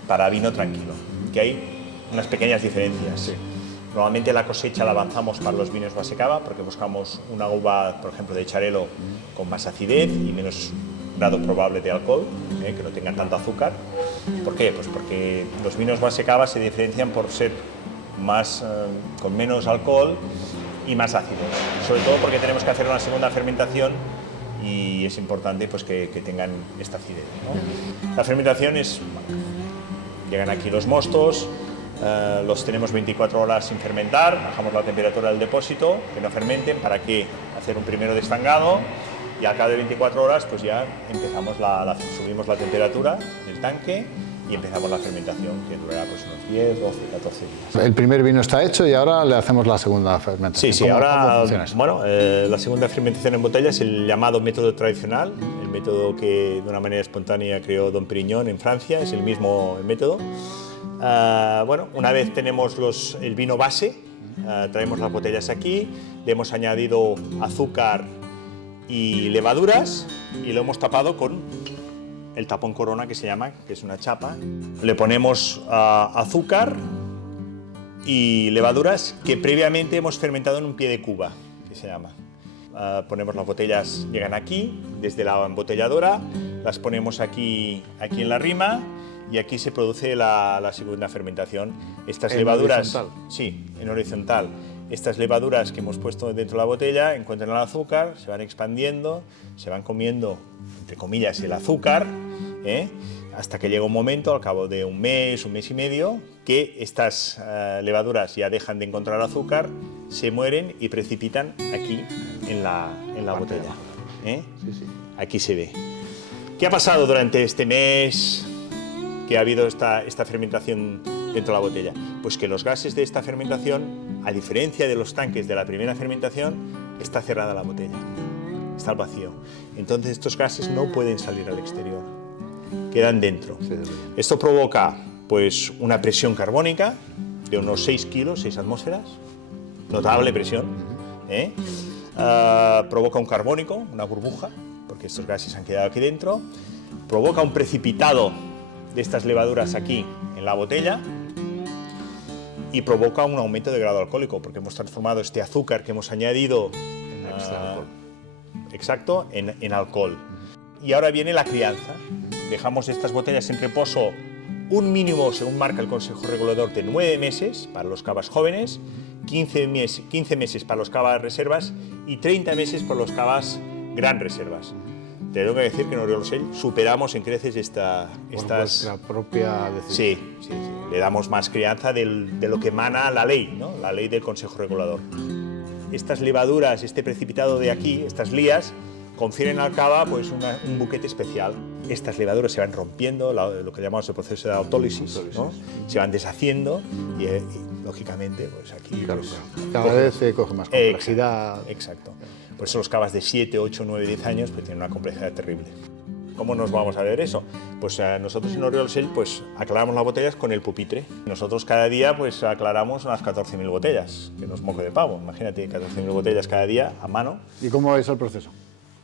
para vino tranquilo, que hay unas pequeñas diferencias. Sí. Normalmente la cosecha la avanzamos para los vinos base cava porque buscamos una uva, por ejemplo, de charelo con más acidez y menos grado probable de alcohol, que no tenga tanto azúcar. ¿Por qué? Pues porque los vinos base cava se diferencian por ser más, con menos alcohol y más ácidos. Sobre todo porque tenemos que hacer una segunda fermentación y es importante pues, que tengan esta acidez, ¿no? La fermentación es, llegan aquí los mostos, los tenemos 24 horas sin fermentar, bajamos la temperatura del depósito, que no fermenten, para que hacer un primero destangado y al cabo de 24 horas pues ya empezamos subimos la temperatura del tanque y empezamos la fermentación, que durará pues unos 10, 12, 14 días. El primer vino está hecho y ahora le hacemos la segunda fermentación. Sí, ahora, bueno, la segunda fermentación en botella es el llamado método tradicional, el método que de una manera espontánea creó Dom Pérignon en Francia, es el mismo método. Bueno, una vez tenemos el vino base, traemos las botellas aquí, le hemos añadido azúcar y levaduras y lo hemos tapado con el tapón corona, que se llama, que es una chapa. Le ponemos azúcar y levaduras que previamente hemos fermentado en un pie de cuba, que se llama. Ponemos las botellas, llegan aquí, desde la embotelladora, las ponemos aquí en la rima y aquí se produce la segunda fermentación. Estas levaduras, horizontal? Sí, en horizontal. Estas levaduras que hemos puesto dentro de la botella encuentran el azúcar, se van expandiendo, se van comiendo, entre comillas, el azúcar, hasta que llega un momento, al cabo de un mes y medio, que estas levaduras ya dejan de encontrar azúcar, se mueren y precipitan aquí en la botella. Sí, sí. Aquí se ve. ¿Qué ha pasado durante este mes que ha habido esta fermentación dentro de la botella? Pues que los gases de esta fermentación, a diferencia de los tanques de la primera fermentación, está cerrada la botella, está al vacío. Entonces estos gases no pueden salir al exterior, quedan dentro. Esto provoca pues, una presión carbónica de unos 6 kilos, 6 atmósferas, notable presión. Provoca un carbónico, una burbuja, porque estos gases han quedado aquí dentro. Provoca un precipitado de estas levaduras aquí en la botella y provoca un aumento de grado alcohólico, porque hemos transformado este azúcar que hemos añadido en alcohol. Y ahora viene la crianza. Dejamos estas botellas en reposo un mínimo, según marca el Consejo Regulador, de 9 meses para los cavas jóvenes, 15 meses para los cavas reservas y 30 meses para los cavas gran reservas. Te tengo que decir que en Oriol Rosell superamos en creces estas... Nuestra propia decisión. Sí. Le damos más crianza de lo que emana la ley, ¿no? La ley del Consejo Regulador. Estas levaduras, este precipitado de aquí, estas lías, confieren al cava pues, un buquete especial. Estas levaduras se van rompiendo, lo que llamamos el proceso de autólisis, ¿no? Se van deshaciendo y lógicamente pues aquí... Claro, pues, cada vez se coge más complejidad. Exacto. Por eso los cavas de 7, 8, 9, 10 años pues, tienen una complejidad terrible. ¿Cómo nos vamos a ver eso? Pues nosotros en Oriol Rosell pues, aclaramos las botellas con el pupitre. Nosotros cada día pues, aclaramos unas 14.000 botellas, que no es moco de pavo. Imagínate, 14.000 botellas cada día a mano. ¿Y cómo es el proceso?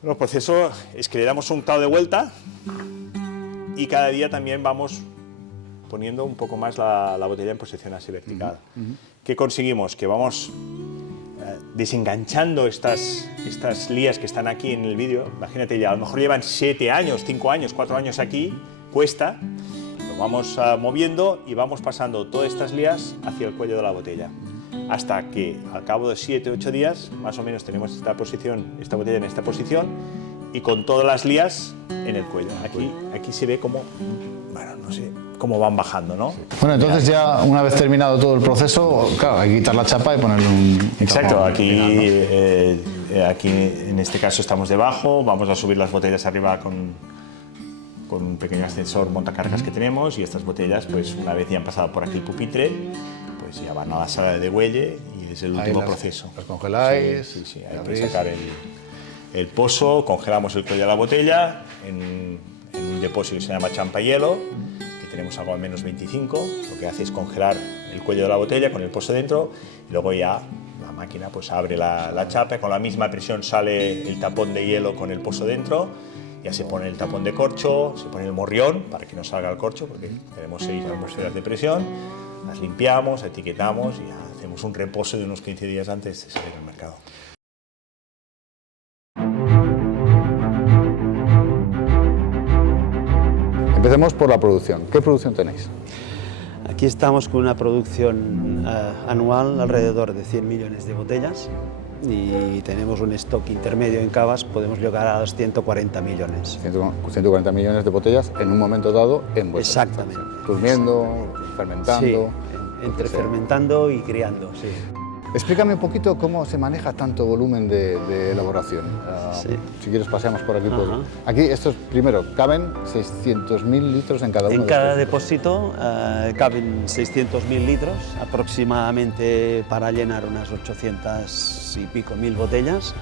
El proceso es que le damos un tao de vuelta y cada día también vamos poniendo un poco más la botella en posición así vertical. ¿Qué conseguimos? Que vamos desenganchando estas lías que están aquí en el vídeo. Imagínate, ya a lo mejor llevan 7 años, 5 años, 4 años aquí, cuesta. Lo vamos moviendo y vamos pasando todas estas lías hacia el cuello de la botella. hasta que al cabo de 7 o 8 días, más o menos, tenemos esta botella en esta posición y con todas las lías en el cuello. Aquí se ve como, bueno, no sé, cómo van bajando, ¿no? Bueno, entonces ya una vez terminado todo el proceso, claro, hay que quitar la chapa y ponerle un Exacto, tapón aquí final, ¿no? aquí en este caso estamos debajo, vamos a subir las botellas arriba con un pequeño ascensor montacargas que tenemos, y estas botellas, pues una vez ya han pasado por aquí el pupitre, pues ya van a la sala de degüelle y es el último proceso. Las congeláis, sí, hay que sacar el pozo, congelamos el cuello de la botella en un depósito que se llama champahielo, que tenemos algo a menos 25, lo que hace es congelar el cuello de la botella con el pozo dentro, y luego ya la máquina pues abre la chapa y con la misma presión sale el tapón de hielo con el pozo dentro, ya se pone el tapón de corcho, se pone el morrión para que no salga el corcho porque tenemos 6 atmósferas de presión, las limpiamos, etiquetamos y ya hacemos un reposo de unos 15 días antes de salir al mercado. Empecemos por la producción. ¿Qué producción tenéis? Aquí estamos con una producción anual alrededor de 100 millones de botellas y tenemos un stock intermedio en cavas, podemos llegar a los 140 millones. 140 millones de botellas en un momento dado en vuestra Exactamente. Durmiendo, fermentando. Sí, entre fermentando y criando, sí. Explícame un poquito cómo se maneja tanto volumen de elaboración. Sí. Si quieres paseamos por aquí. Ajá. Aquí, estos, primero, caben 600.000 litros en cada uno. En cada depósito caben 600.000 litros, aproximadamente para llenar unas 800 y pico mil botellas.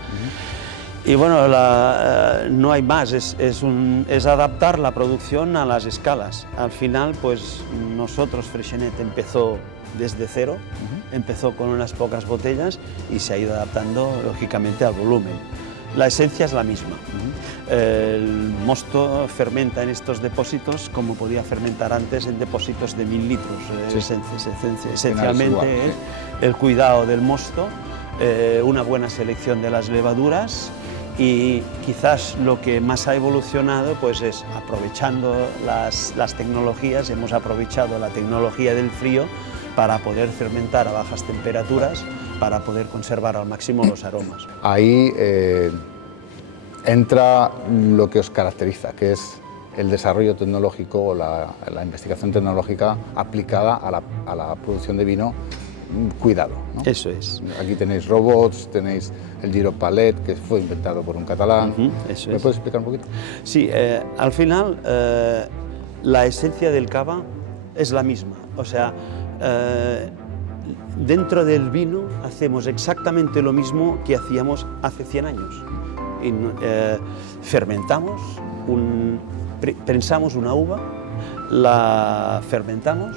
Y bueno, no hay más, es adaptar la producción a las escalas. Al final, pues nosotros, Freixenet, empezó desde cero, empezó con unas pocas botellas y se ha ido adaptando, lógicamente, al volumen. La esencia es la misma. El mosto fermenta en estos depósitos como podía fermentar antes en depósitos de 1000 litros. Esencialmente es el cuidado del mosto, una buena selección de las levaduras, y quizás lo que más ha evolucionado pues es aprovechando las tecnologías. Hemos aprovechado la tecnología del frío para poder fermentar a bajas temperaturas, para poder conservar al máximo los aromas. Ahí entra lo que os caracteriza, que es el desarrollo tecnológico o la investigación tecnológica aplicada a la producción de vino cuidado, ¿no? Eso es. Aquí tenéis robots, tenéis el Giro Palet, que fue inventado por un catalán. Eso ¿Me es. puedes explicar un poquito? Sí, al final la esencia del cava es la misma. O sea, dentro del vino hacemos exactamente lo mismo que hacíamos hace 100 años. Fermentamos, prensamos una uva, la fermentamos,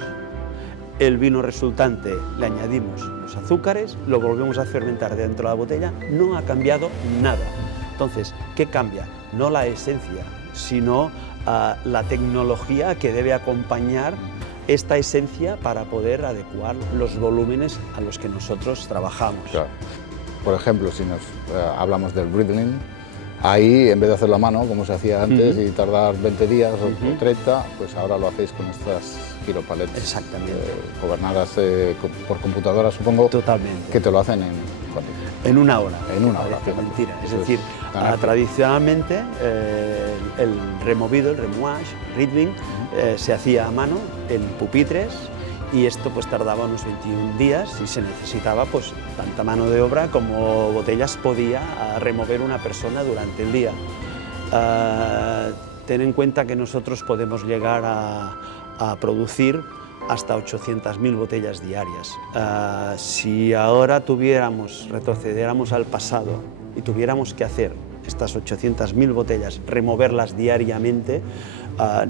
el vino resultante le añadimos los azúcares, lo volvemos a fermentar dentro de la botella, no ha cambiado nada. Entonces, ¿qué cambia? No la esencia, sino la tecnología que debe acompañar esta esencia para poder adecuar los volúmenes a los que nosotros trabajamos. Claro. Por ejemplo, si nos hablamos del Riedling, ahí en vez de hacerlo a mano, como se hacía antes, y tardar 20 días o 30, pues ahora lo hacéis con estas Giro Palet. Exactamente. Gobernadas por computadora, supongo. Totalmente. Que te lo hacen en una hora. En una hora. Mentira. Es Eso decir, tradicionalmente el removido, el remouage, Riedling, se hacía a mano en pupitres, y esto pues tardaba unos 21 días y se necesitaba pues tanta mano de obra como botellas podía remover una persona durante el día. Ten en cuenta que nosotros podemos llegar a producir hasta 800.000 botellas diarias. Si ahora retrocediéramos al pasado y tuviéramos que hacer estas 800.000 botellas, removerlas diariamente,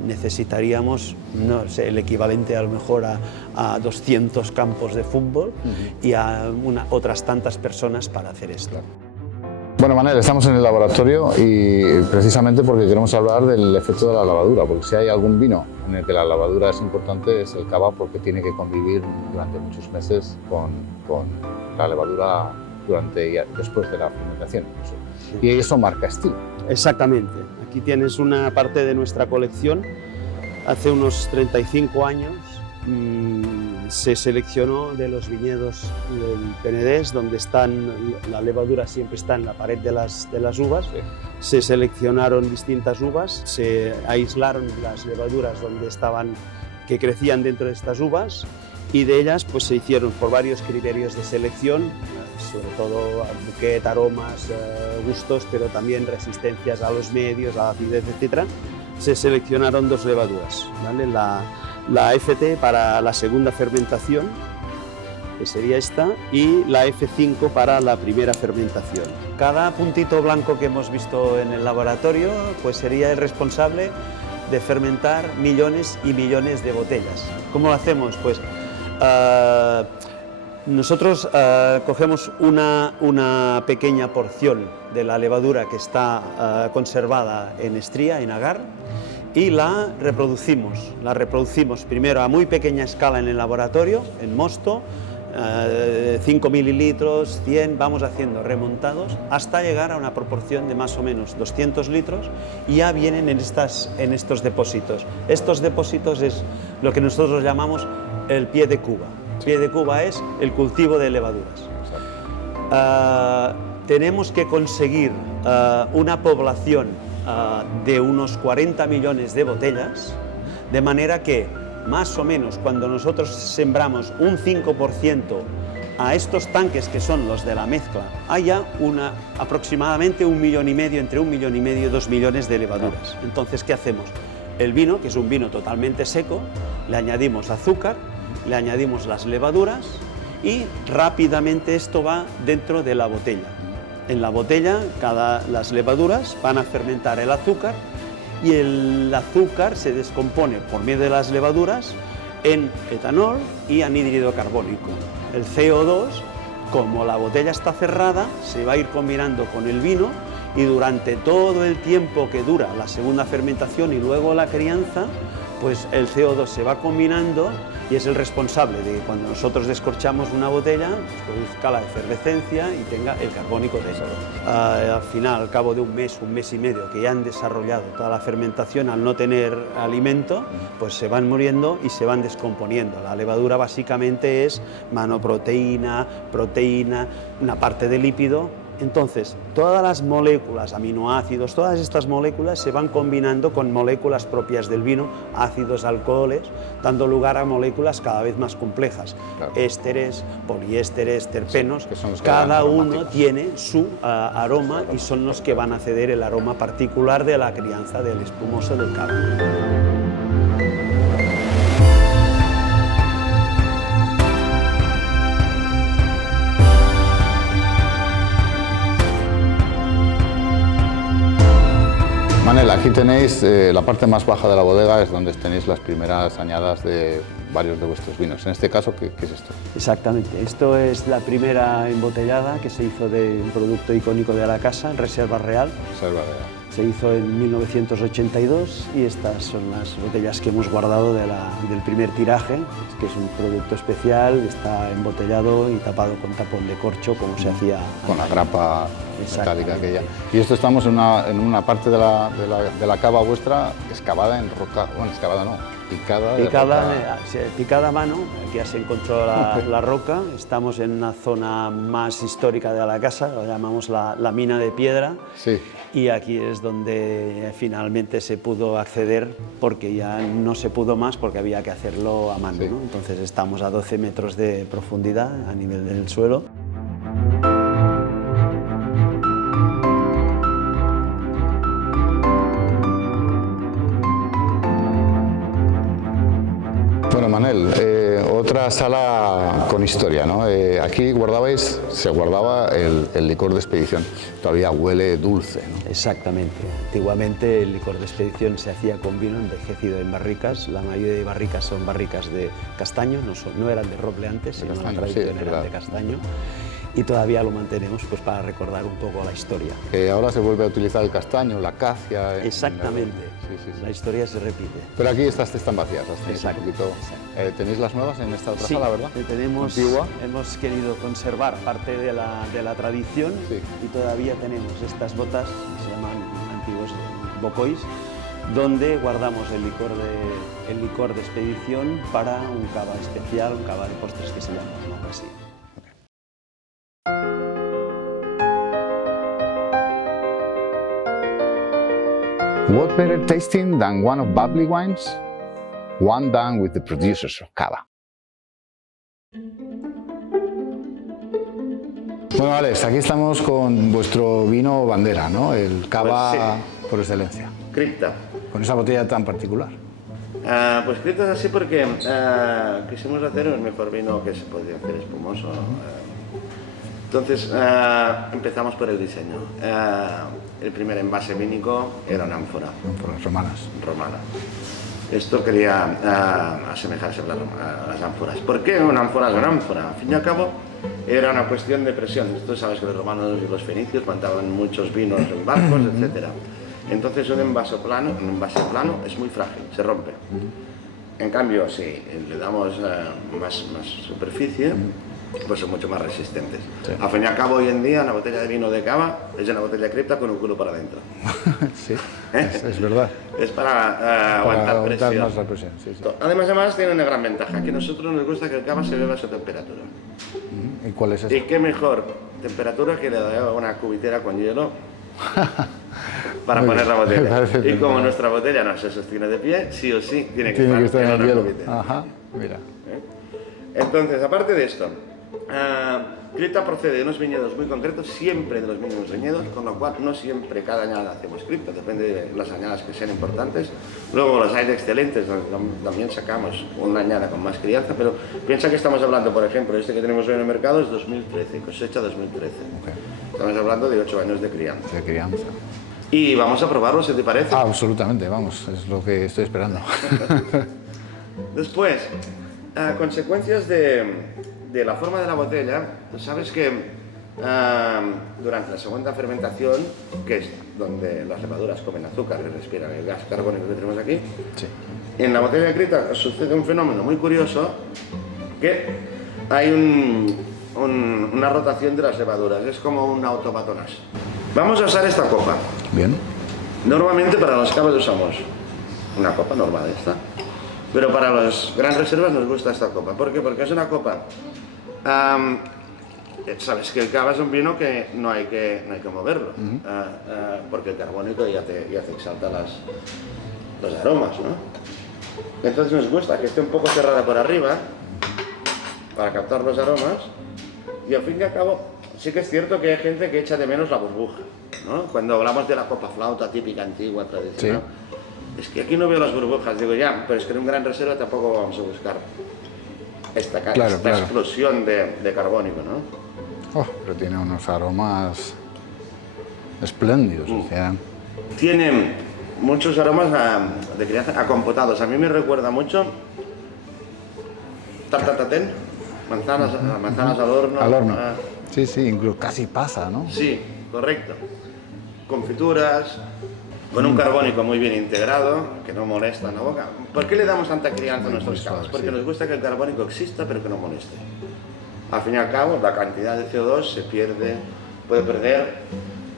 necesitaríamos, no sé, el equivalente a lo mejor a 200 campos de fútbol y a otras tantas personas para hacer esto. Bueno, Manel, estamos en el laboratorio y precisamente porque queremos hablar del efecto de la lavadura, porque si hay algún vino en el que la lavadura es importante es el cava, porque tiene que convivir durante muchos meses con la levadura durante y después de la fermentación. Y eso marca estilo. Exactamente. Aquí tienes una parte de nuestra colección. Hace unos 35 años se seleccionó de los viñedos del Penedés, donde la levadura siempre está en la pared de las uvas. Sí. Se seleccionaron distintas uvas, se aislaron las levaduras que crecían dentro de estas uvas, y de ellas pues, se hicieron por varios criterios de selección, sobre todo buquet, aromas, gustos, pero también resistencias a los medios, a la acidez, etc. Se seleccionaron 2 levaduras, ¿vale? La FT para la segunda fermentación, que sería esta, y la F5 para la primera fermentación. Cada puntito blanco que hemos visto en el laboratorio pues sería el responsable de fermentar millones y millones de botellas. ¿Cómo lo hacemos? Pues nosotros cogemos una pequeña porción de la levadura que está conservada en estría, en agar, y la reproducimos primero a muy pequeña escala en el laboratorio, en mosto, 5 mililitros, 100, vamos haciendo remontados hasta llegar a una proporción de más o menos 200 litros y ya vienen en estos depósitos. Estos depósitos es lo que nosotros llamamos el pie de cuba. El pie de cuba es el cultivo de levaduras. Tenemos que conseguir una población de unos 40 millones de botellas, de manera que más o menos cuando nosotros sembramos un 5% a estos tanques que son los de la mezcla, haya aproximadamente 1,5 millones, entre 1,5 millones y 2 millones de levaduras. Entonces, ¿qué hacemos? El vino, que es un vino totalmente seco, le añadimos azúcar, le añadimos las levaduras y rápidamente esto va dentro de la botella. En la botella, las levaduras van a fermentar el azúcar, y el azúcar se descompone por medio de las levaduras en etanol y anhídrido carbónico. El CO2, como la botella está cerrada, se va a ir combinando con el vino, y durante todo el tiempo que dura la segunda fermentación y luego la crianza, pues el CO2 se va combinando y es el responsable de que cuando nosotros descorchamos una botella, pues produzca la efervescencia y tenga el carbónico dentro. Al final, al cabo de un mes y medio que ya han desarrollado toda la fermentación, al no tener alimento, pues se van muriendo y se van descomponiendo. La levadura básicamente es manoproteína, proteína, una parte de lípido. Entonces, todas las moléculas, aminoácidos, todas estas moléculas se van combinando con moléculas propias del vino, ácidos, alcoholes, dando lugar a moléculas cada vez más complejas. Claro. Ésteres, poliésteres, terpenos, sí, cada uno tiene su aroma y son los que van a ceder el aroma particular de la crianza del espumoso del cava. Manel, aquí tenéis la parte más baja de la bodega, es donde tenéis las primeras añadas de varios de vuestros vinos. En este caso, ¿qué es esto? Exactamente, esto es la primera embotellada que se hizo de un producto icónico de la casa, Reserva Real. Reserva Real. Se hizo en 1982 y estas son las botellas que hemos guardado del primer tiraje, que es un producto especial, está embotellado y tapado con tapón de corcho, como se hacía con la grapa metálica aquella. Y esto estamos en una parte de la cava vuestra excavada en roca, bueno, excavada no, picada a mano. Aquí ya se encontró la roca. Estamos en una zona más histórica de la casa, lo llamamos la mina de piedra. Sí. Y aquí es donde finalmente se pudo acceder, porque ya no se pudo más, porque había que hacerlo a mano, sí, ¿no? Entonces estamos a 12 metros de profundidad a nivel del suelo. Bueno, Manel, otra sala con historia, ¿no? Aquí se guardaba el licor de expedición. Todavía huele dulce, ¿no? Exactamente. Antiguamente el licor de expedición se hacía con vino envejecido en barricas. La mayoría de barricas son barricas de castaño, no eran de roble antes, sino la tradición era de castaño. Y todavía lo mantenemos pues, para recordar un poco la historia. Ahora se vuelve a utilizar el castaño, la acacia... Exactamente. Sí. La historia se repite. Pero aquí estas están vacías. Exacto. ¿Tenéis las nuevas en esta otra sí, sala, verdad? Tenemos, antigua. Hemos querido conservar parte de la tradición, sí, y todavía tenemos estas botas, que se llaman antiguos bocois, donde guardamos el licor de expedición para un cava especial, un cava de postres que se llama, ¿no? Así. What better tasting than one of bubbly wines? One done with the producers of cava. Bueno, Alex, aquí estamos con vuestro vino bandera, ¿no? El cava Pues sí. por excelencia. Cripta. Con esa botella tan particular. Pues Cripta es así porque quisimos hacer el mejor vino que se podía hacer espumoso. Entonces empezamos por el diseño. El primer envase vínico era una ánfora. Ánforas romanas. Romana. Esto quería asemejarse a las ánforas. ¿Por qué una ánfora es una ánfora? Al fin y al cabo, era una cuestión de presión. Tú sabes que los romanos y los fenicios plantaban muchos vinos en barcos, etc. Entonces un envase plano es muy frágil, se rompe. En cambio, si le damos más superficie, pues son mucho más resistentes. Sí. Al fin y al cabo, hoy en día, una botella de vino de cava es una botella de Cripta con un culo para adentro. Sí, es verdad. Es para aguantar presión. más la presión. Sí, sí. Además tiene una gran ventaja, que a nosotros nos gusta que el cava se beba a su temperatura. ¿Y cuál es esa? Y qué mejor temperatura que le da una cubitera con hielo para Muy poner la bien, me botella. parece Y como fenomenal. nuestra botella no se sostiene de pie, sí o sí tiene que Tiene que estar estar en el una hielo. cubitera. Ajá, mira. Entonces, aparte de esto, Cripta procede de unos viñedos muy concretos, siempre de los mismos viñedos, con lo cual no siempre cada añada hacemos Cripta, depende de las añadas que sean importantes. Luego los hay de excelentes, donde también sacamos una añada con más crianza, pero piensa que estamos hablando, por ejemplo, este que tenemos hoy en el mercado es 2013, cosecha 2013. Okay. Estamos hablando de 8 años de crianza. De crianza. Y vamos a probarlo, si te parece. Absolutamente, vamos, es lo que estoy esperando. Después, consecuencias de la forma de la botella. Sabes que durante la segunda fermentación, que es donde las levaduras comen azúcar y respiran el gas carbónico que tenemos aquí, Sí. en la botella de Cripta sucede un fenómeno muy curioso, que hay una rotación de las levaduras, es como un autobatonaje. Vamos a usar esta copa. Bien. Normalmente para los cavas usamos una copa normal esta, pero para las gran reservas nos gusta esta copa. ¿Por qué? Porque es una copa. Sabes que el cava es un vino que no hay que moverlo, porque el carbónico ya te exalta los aromas, ¿no? Entonces nos gusta que esté un poco cerrada por arriba para captar los aromas, y al fin y al cabo sí que es cierto que hay gente que echa de menos la burbuja, ¿no? Cuando hablamos de la copa flauta típica, antigua, tradicional, es que aquí no veo las burbujas, digo ya, pero es que en un gran reserva tampoco vamos a buscar esta explosión de carbónico, ¿no? Oh, pero tiene unos aromas espléndidos. O sea, Tiene muchos aromas de crianza, a compotados. A mí me recuerda mucho tartatatén, manzanas al horno. al horno. Sí, sí, incluso casi pasa, ¿no? Sí, correcto. Confituras, con un carbónico muy bien integrado, que no molesta en la boca. ¿Por qué le damos tanta crianza a nuestros cavas? suave, Porque sí. nos gusta que el carbónico exista, pero que no moleste. Al fin y al cabo, la cantidad de CO2 puede perder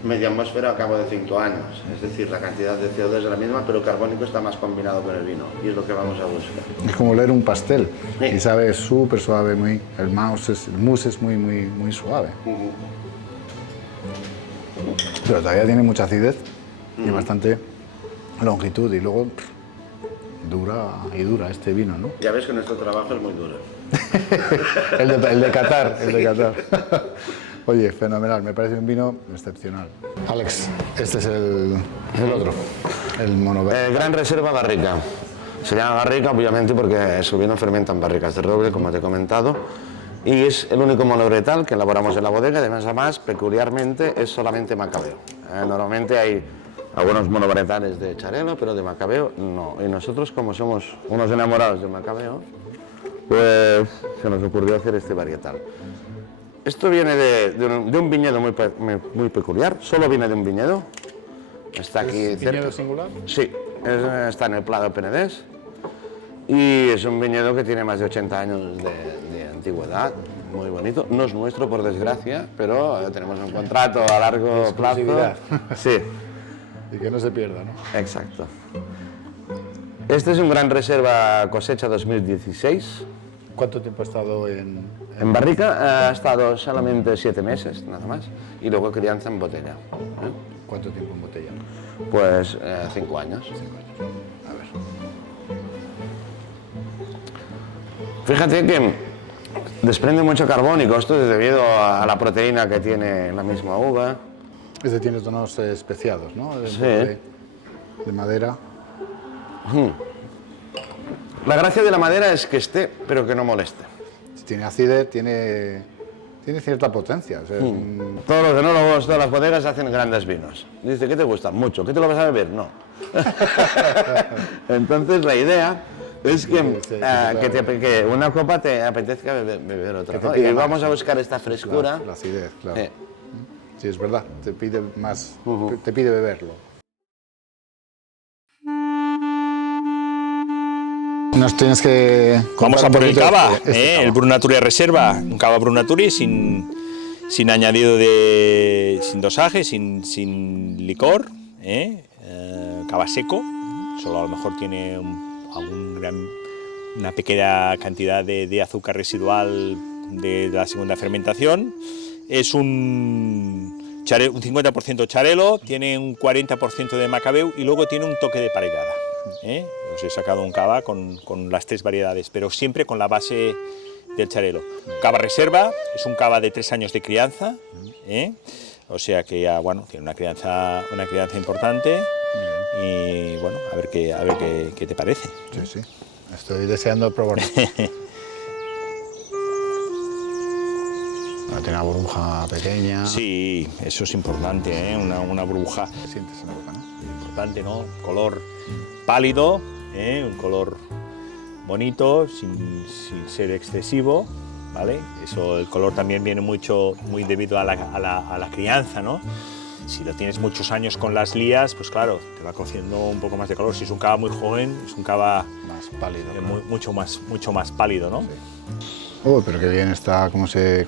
media atmósfera a cabo de 5 años. Es decir, la cantidad de CO2 es la misma, pero el carbónico está más combinado con el vino, y es lo que vamos a buscar. Es como leer un pastel. Sí. Y sabe súper suave, el mousse es muy suave. Pero todavía tiene mucha acidez y bastante longitud. Y luego dura este vino, ¿no? Ya ves que nuestro trabajo es muy duro. El de Qatar, el de Qatar. Oye, fenomenal, me parece un vino excepcional. Alex, este es el otro, el monoverde. Gran Reserva Barrica. Se llama barrica obviamente porque su vino fermenta en barricas de roble, como te he comentado, y es el único monovretal que elaboramos en la bodega. Además, peculiarmente, es solamente macabeo. Normalmente hay algunos monovretales de Charelo, pero de macabeo no. Y nosotros, como somos unos enamorados del macabeo, pues se nos ocurrió hacer este varietal. Esto viene de un viñedo muy peculiar, solo viene de un viñedo. Está aquí cerca. ¿Viñedo singular? Sí, está en el Prado Penedés y es un viñedo que tiene más de 80 años de antigüedad, muy bonito. No es nuestro, por desgracia, pero tenemos un contrato a largo plazo. Exclusividad. Sí, Y que no se pierda, ¿no? exacto. Este es un gran reserva cosecha 2016. ¿Cuánto tiempo ha estado en En barrica ha estado solamente 7 meses, nada más. Y luego crianza en botella. ¿Cuánto tiempo en botella? Pues 5 años. 5 años. A ver. Fíjate que desprende mucho carbónico, esto es debido a la proteína que tiene la misma uva. Este tiene tonos especiados, ¿no? Sí. De madera. La gracia de la madera es que esté, pero que no moleste. Tiene acidez, tiene cierta potencia. O sea, es Todos los enólogos, todas las bodegas hacen grandes vinos. Dice, ¿qué te gusta? Mucho. ¿Qué te lo vas a beber? No. Entonces la idea es que una copa te apetezca beber otra. ¿No? Y vamos a buscar esta frescura. La acidez, claro. Sí, es verdad. Te pide más, te pide beberlo. Nos tienes que... Vamos a por el cava, cava. el Brunature Reserva, un cava Brunature sin añadido sin dosaje, sin licor, cava seco, solo a lo mejor tiene una pequeña cantidad de azúcar residual de la segunda fermentación. Es un 50% charelo, tiene un 40% de macabeu y luego tiene un toque de parellada. Os he sacado un cava con las 3 variedades, pero siempre con la base del charelo. Cava Reserva es un cava de 3 años de crianza, o sea que ya, bueno, tiene una crianza importante y bueno, a ver qué te parece. Sí, sí, estoy deseando probarlo. Tiene una burbuja pequeña. Sí, eso es importante, una burbuja. Sientes en la boca, ¿no? Importante, ¿no? Color pálido, un color bonito, sin ser excesivo, ¿vale? Eso, el color también viene muy debido a la crianza, ¿no? Si lo tienes muchos años con las lías, pues claro, te va cogiendo un poco más de color. Si es un cava muy joven, es un cava más pálido, mucho más pálido, ¿no? Sí. Pero qué bien está, cómo se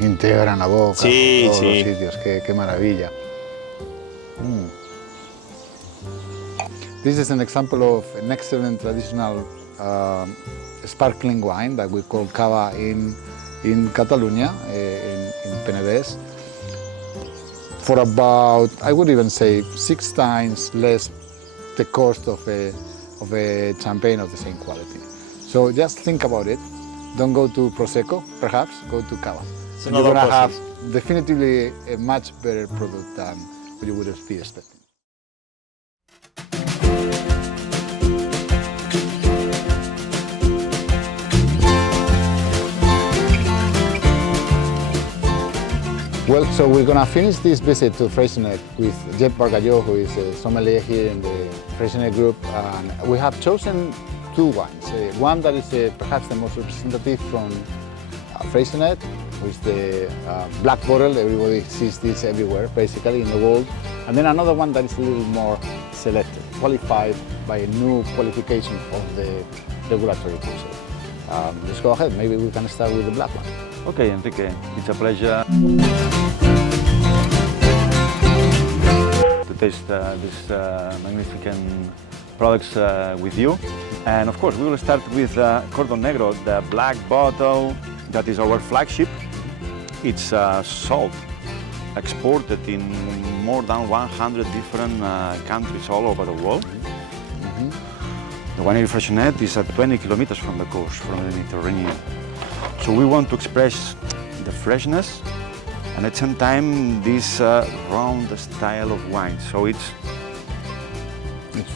integra en la boca, sí, todos sí. los sitios, qué maravilla. This is an example of an excellent traditional sparkling wine that we call cava in Catalonia, in Penedès, for about, I would even say, 6 times less the cost of a champagne of the same quality. So just think about it. Don't go to Prosecco, perhaps, go to cava. And you're going to have definitively a much better product than what you would be expecting. Well, so we're going to finish this visit to Freycinet with Jep Bargalló, who is a sommelier here in the Freycinet group. And we have chosen 2 wines. One that is perhaps the most representative from Freycinet, which is the black bottle. Everybody sees this everywhere, basically, in the world. And then another one that is a little more selected, qualified by a new qualification of the regulatory process. Let's go ahead. Maybe we can start with the black one. Okay, Enrique, it's a pleasure to taste these magnificent products with you. And of course, we will start with Cordon Negro, the black bottle that is our flagship. It's sold, exported in more than 100 different countries all over the world. The winery Freycinet is at 20 kilometers from the coast, from the Mediterranean. So we want to express the freshness and at the same time this round style of wine. So it's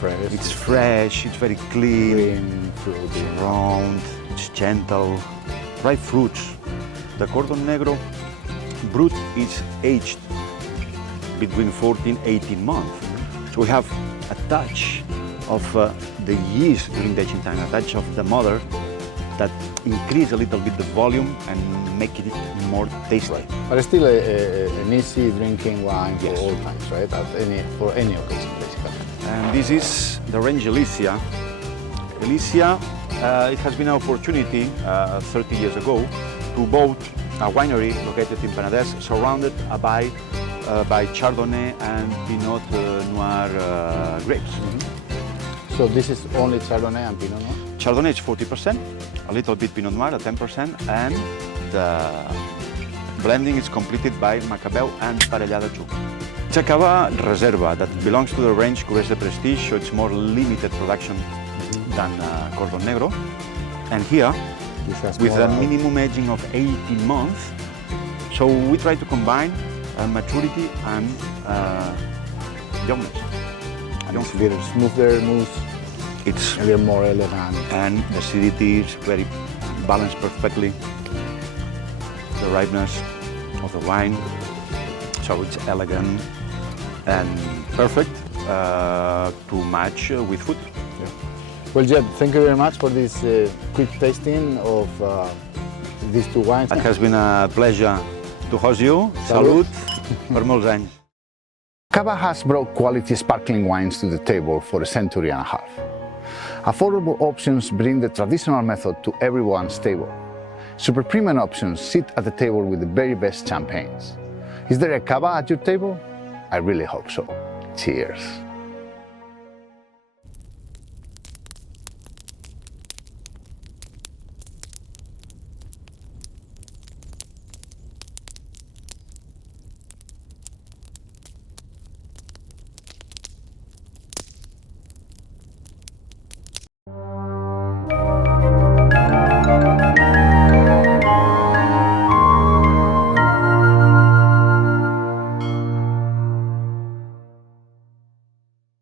fresh, it's very clean, it's round, it's gentle, ripe fruits. The Cordon Negro Brut is aged between 14-18 months. So we have a touch of the yeast during the aging time, a touch of the mother that increase a little bit the volume and make it more tasty. Right. But still an easy drinking wine for all times, right? For any occasion, basically. And this is the range Elysia. Elysia, it has been an opportunity 30 years ago to build a winery located in Penedès, surrounded by Chardonnay and Pinot Noir grapes. So this is only Chardonnay and Pinot Noir? Chardonnay is 40%, a little bit Pinot Noir at 10%, and the blending is completed by Macabeu and Parellada too. It's a cava reserva that belongs to the range Cuvées de Prestige, so it's more limited production than Cordon Negro. And here, with a minimum aging of 18 months, so we try to combine maturity and youngness. It's a little smoother mousse, It's a little more elegant. and the acidity is very balanced perfectly. The ripeness of the wine, so it's elegant and perfect to match with food. Well, Jeb, thank you very much for this quick tasting of these two wines. It has been a pleasure to host you. Salut. Salut per molts anys. Cava has brought quality sparkling wines to the table for a century and a half. Affordable options bring the traditional method to everyone's table. Super premium options sit at the table with the very best champagnes. Is there a Cava at your table? I really hope so. Cheers.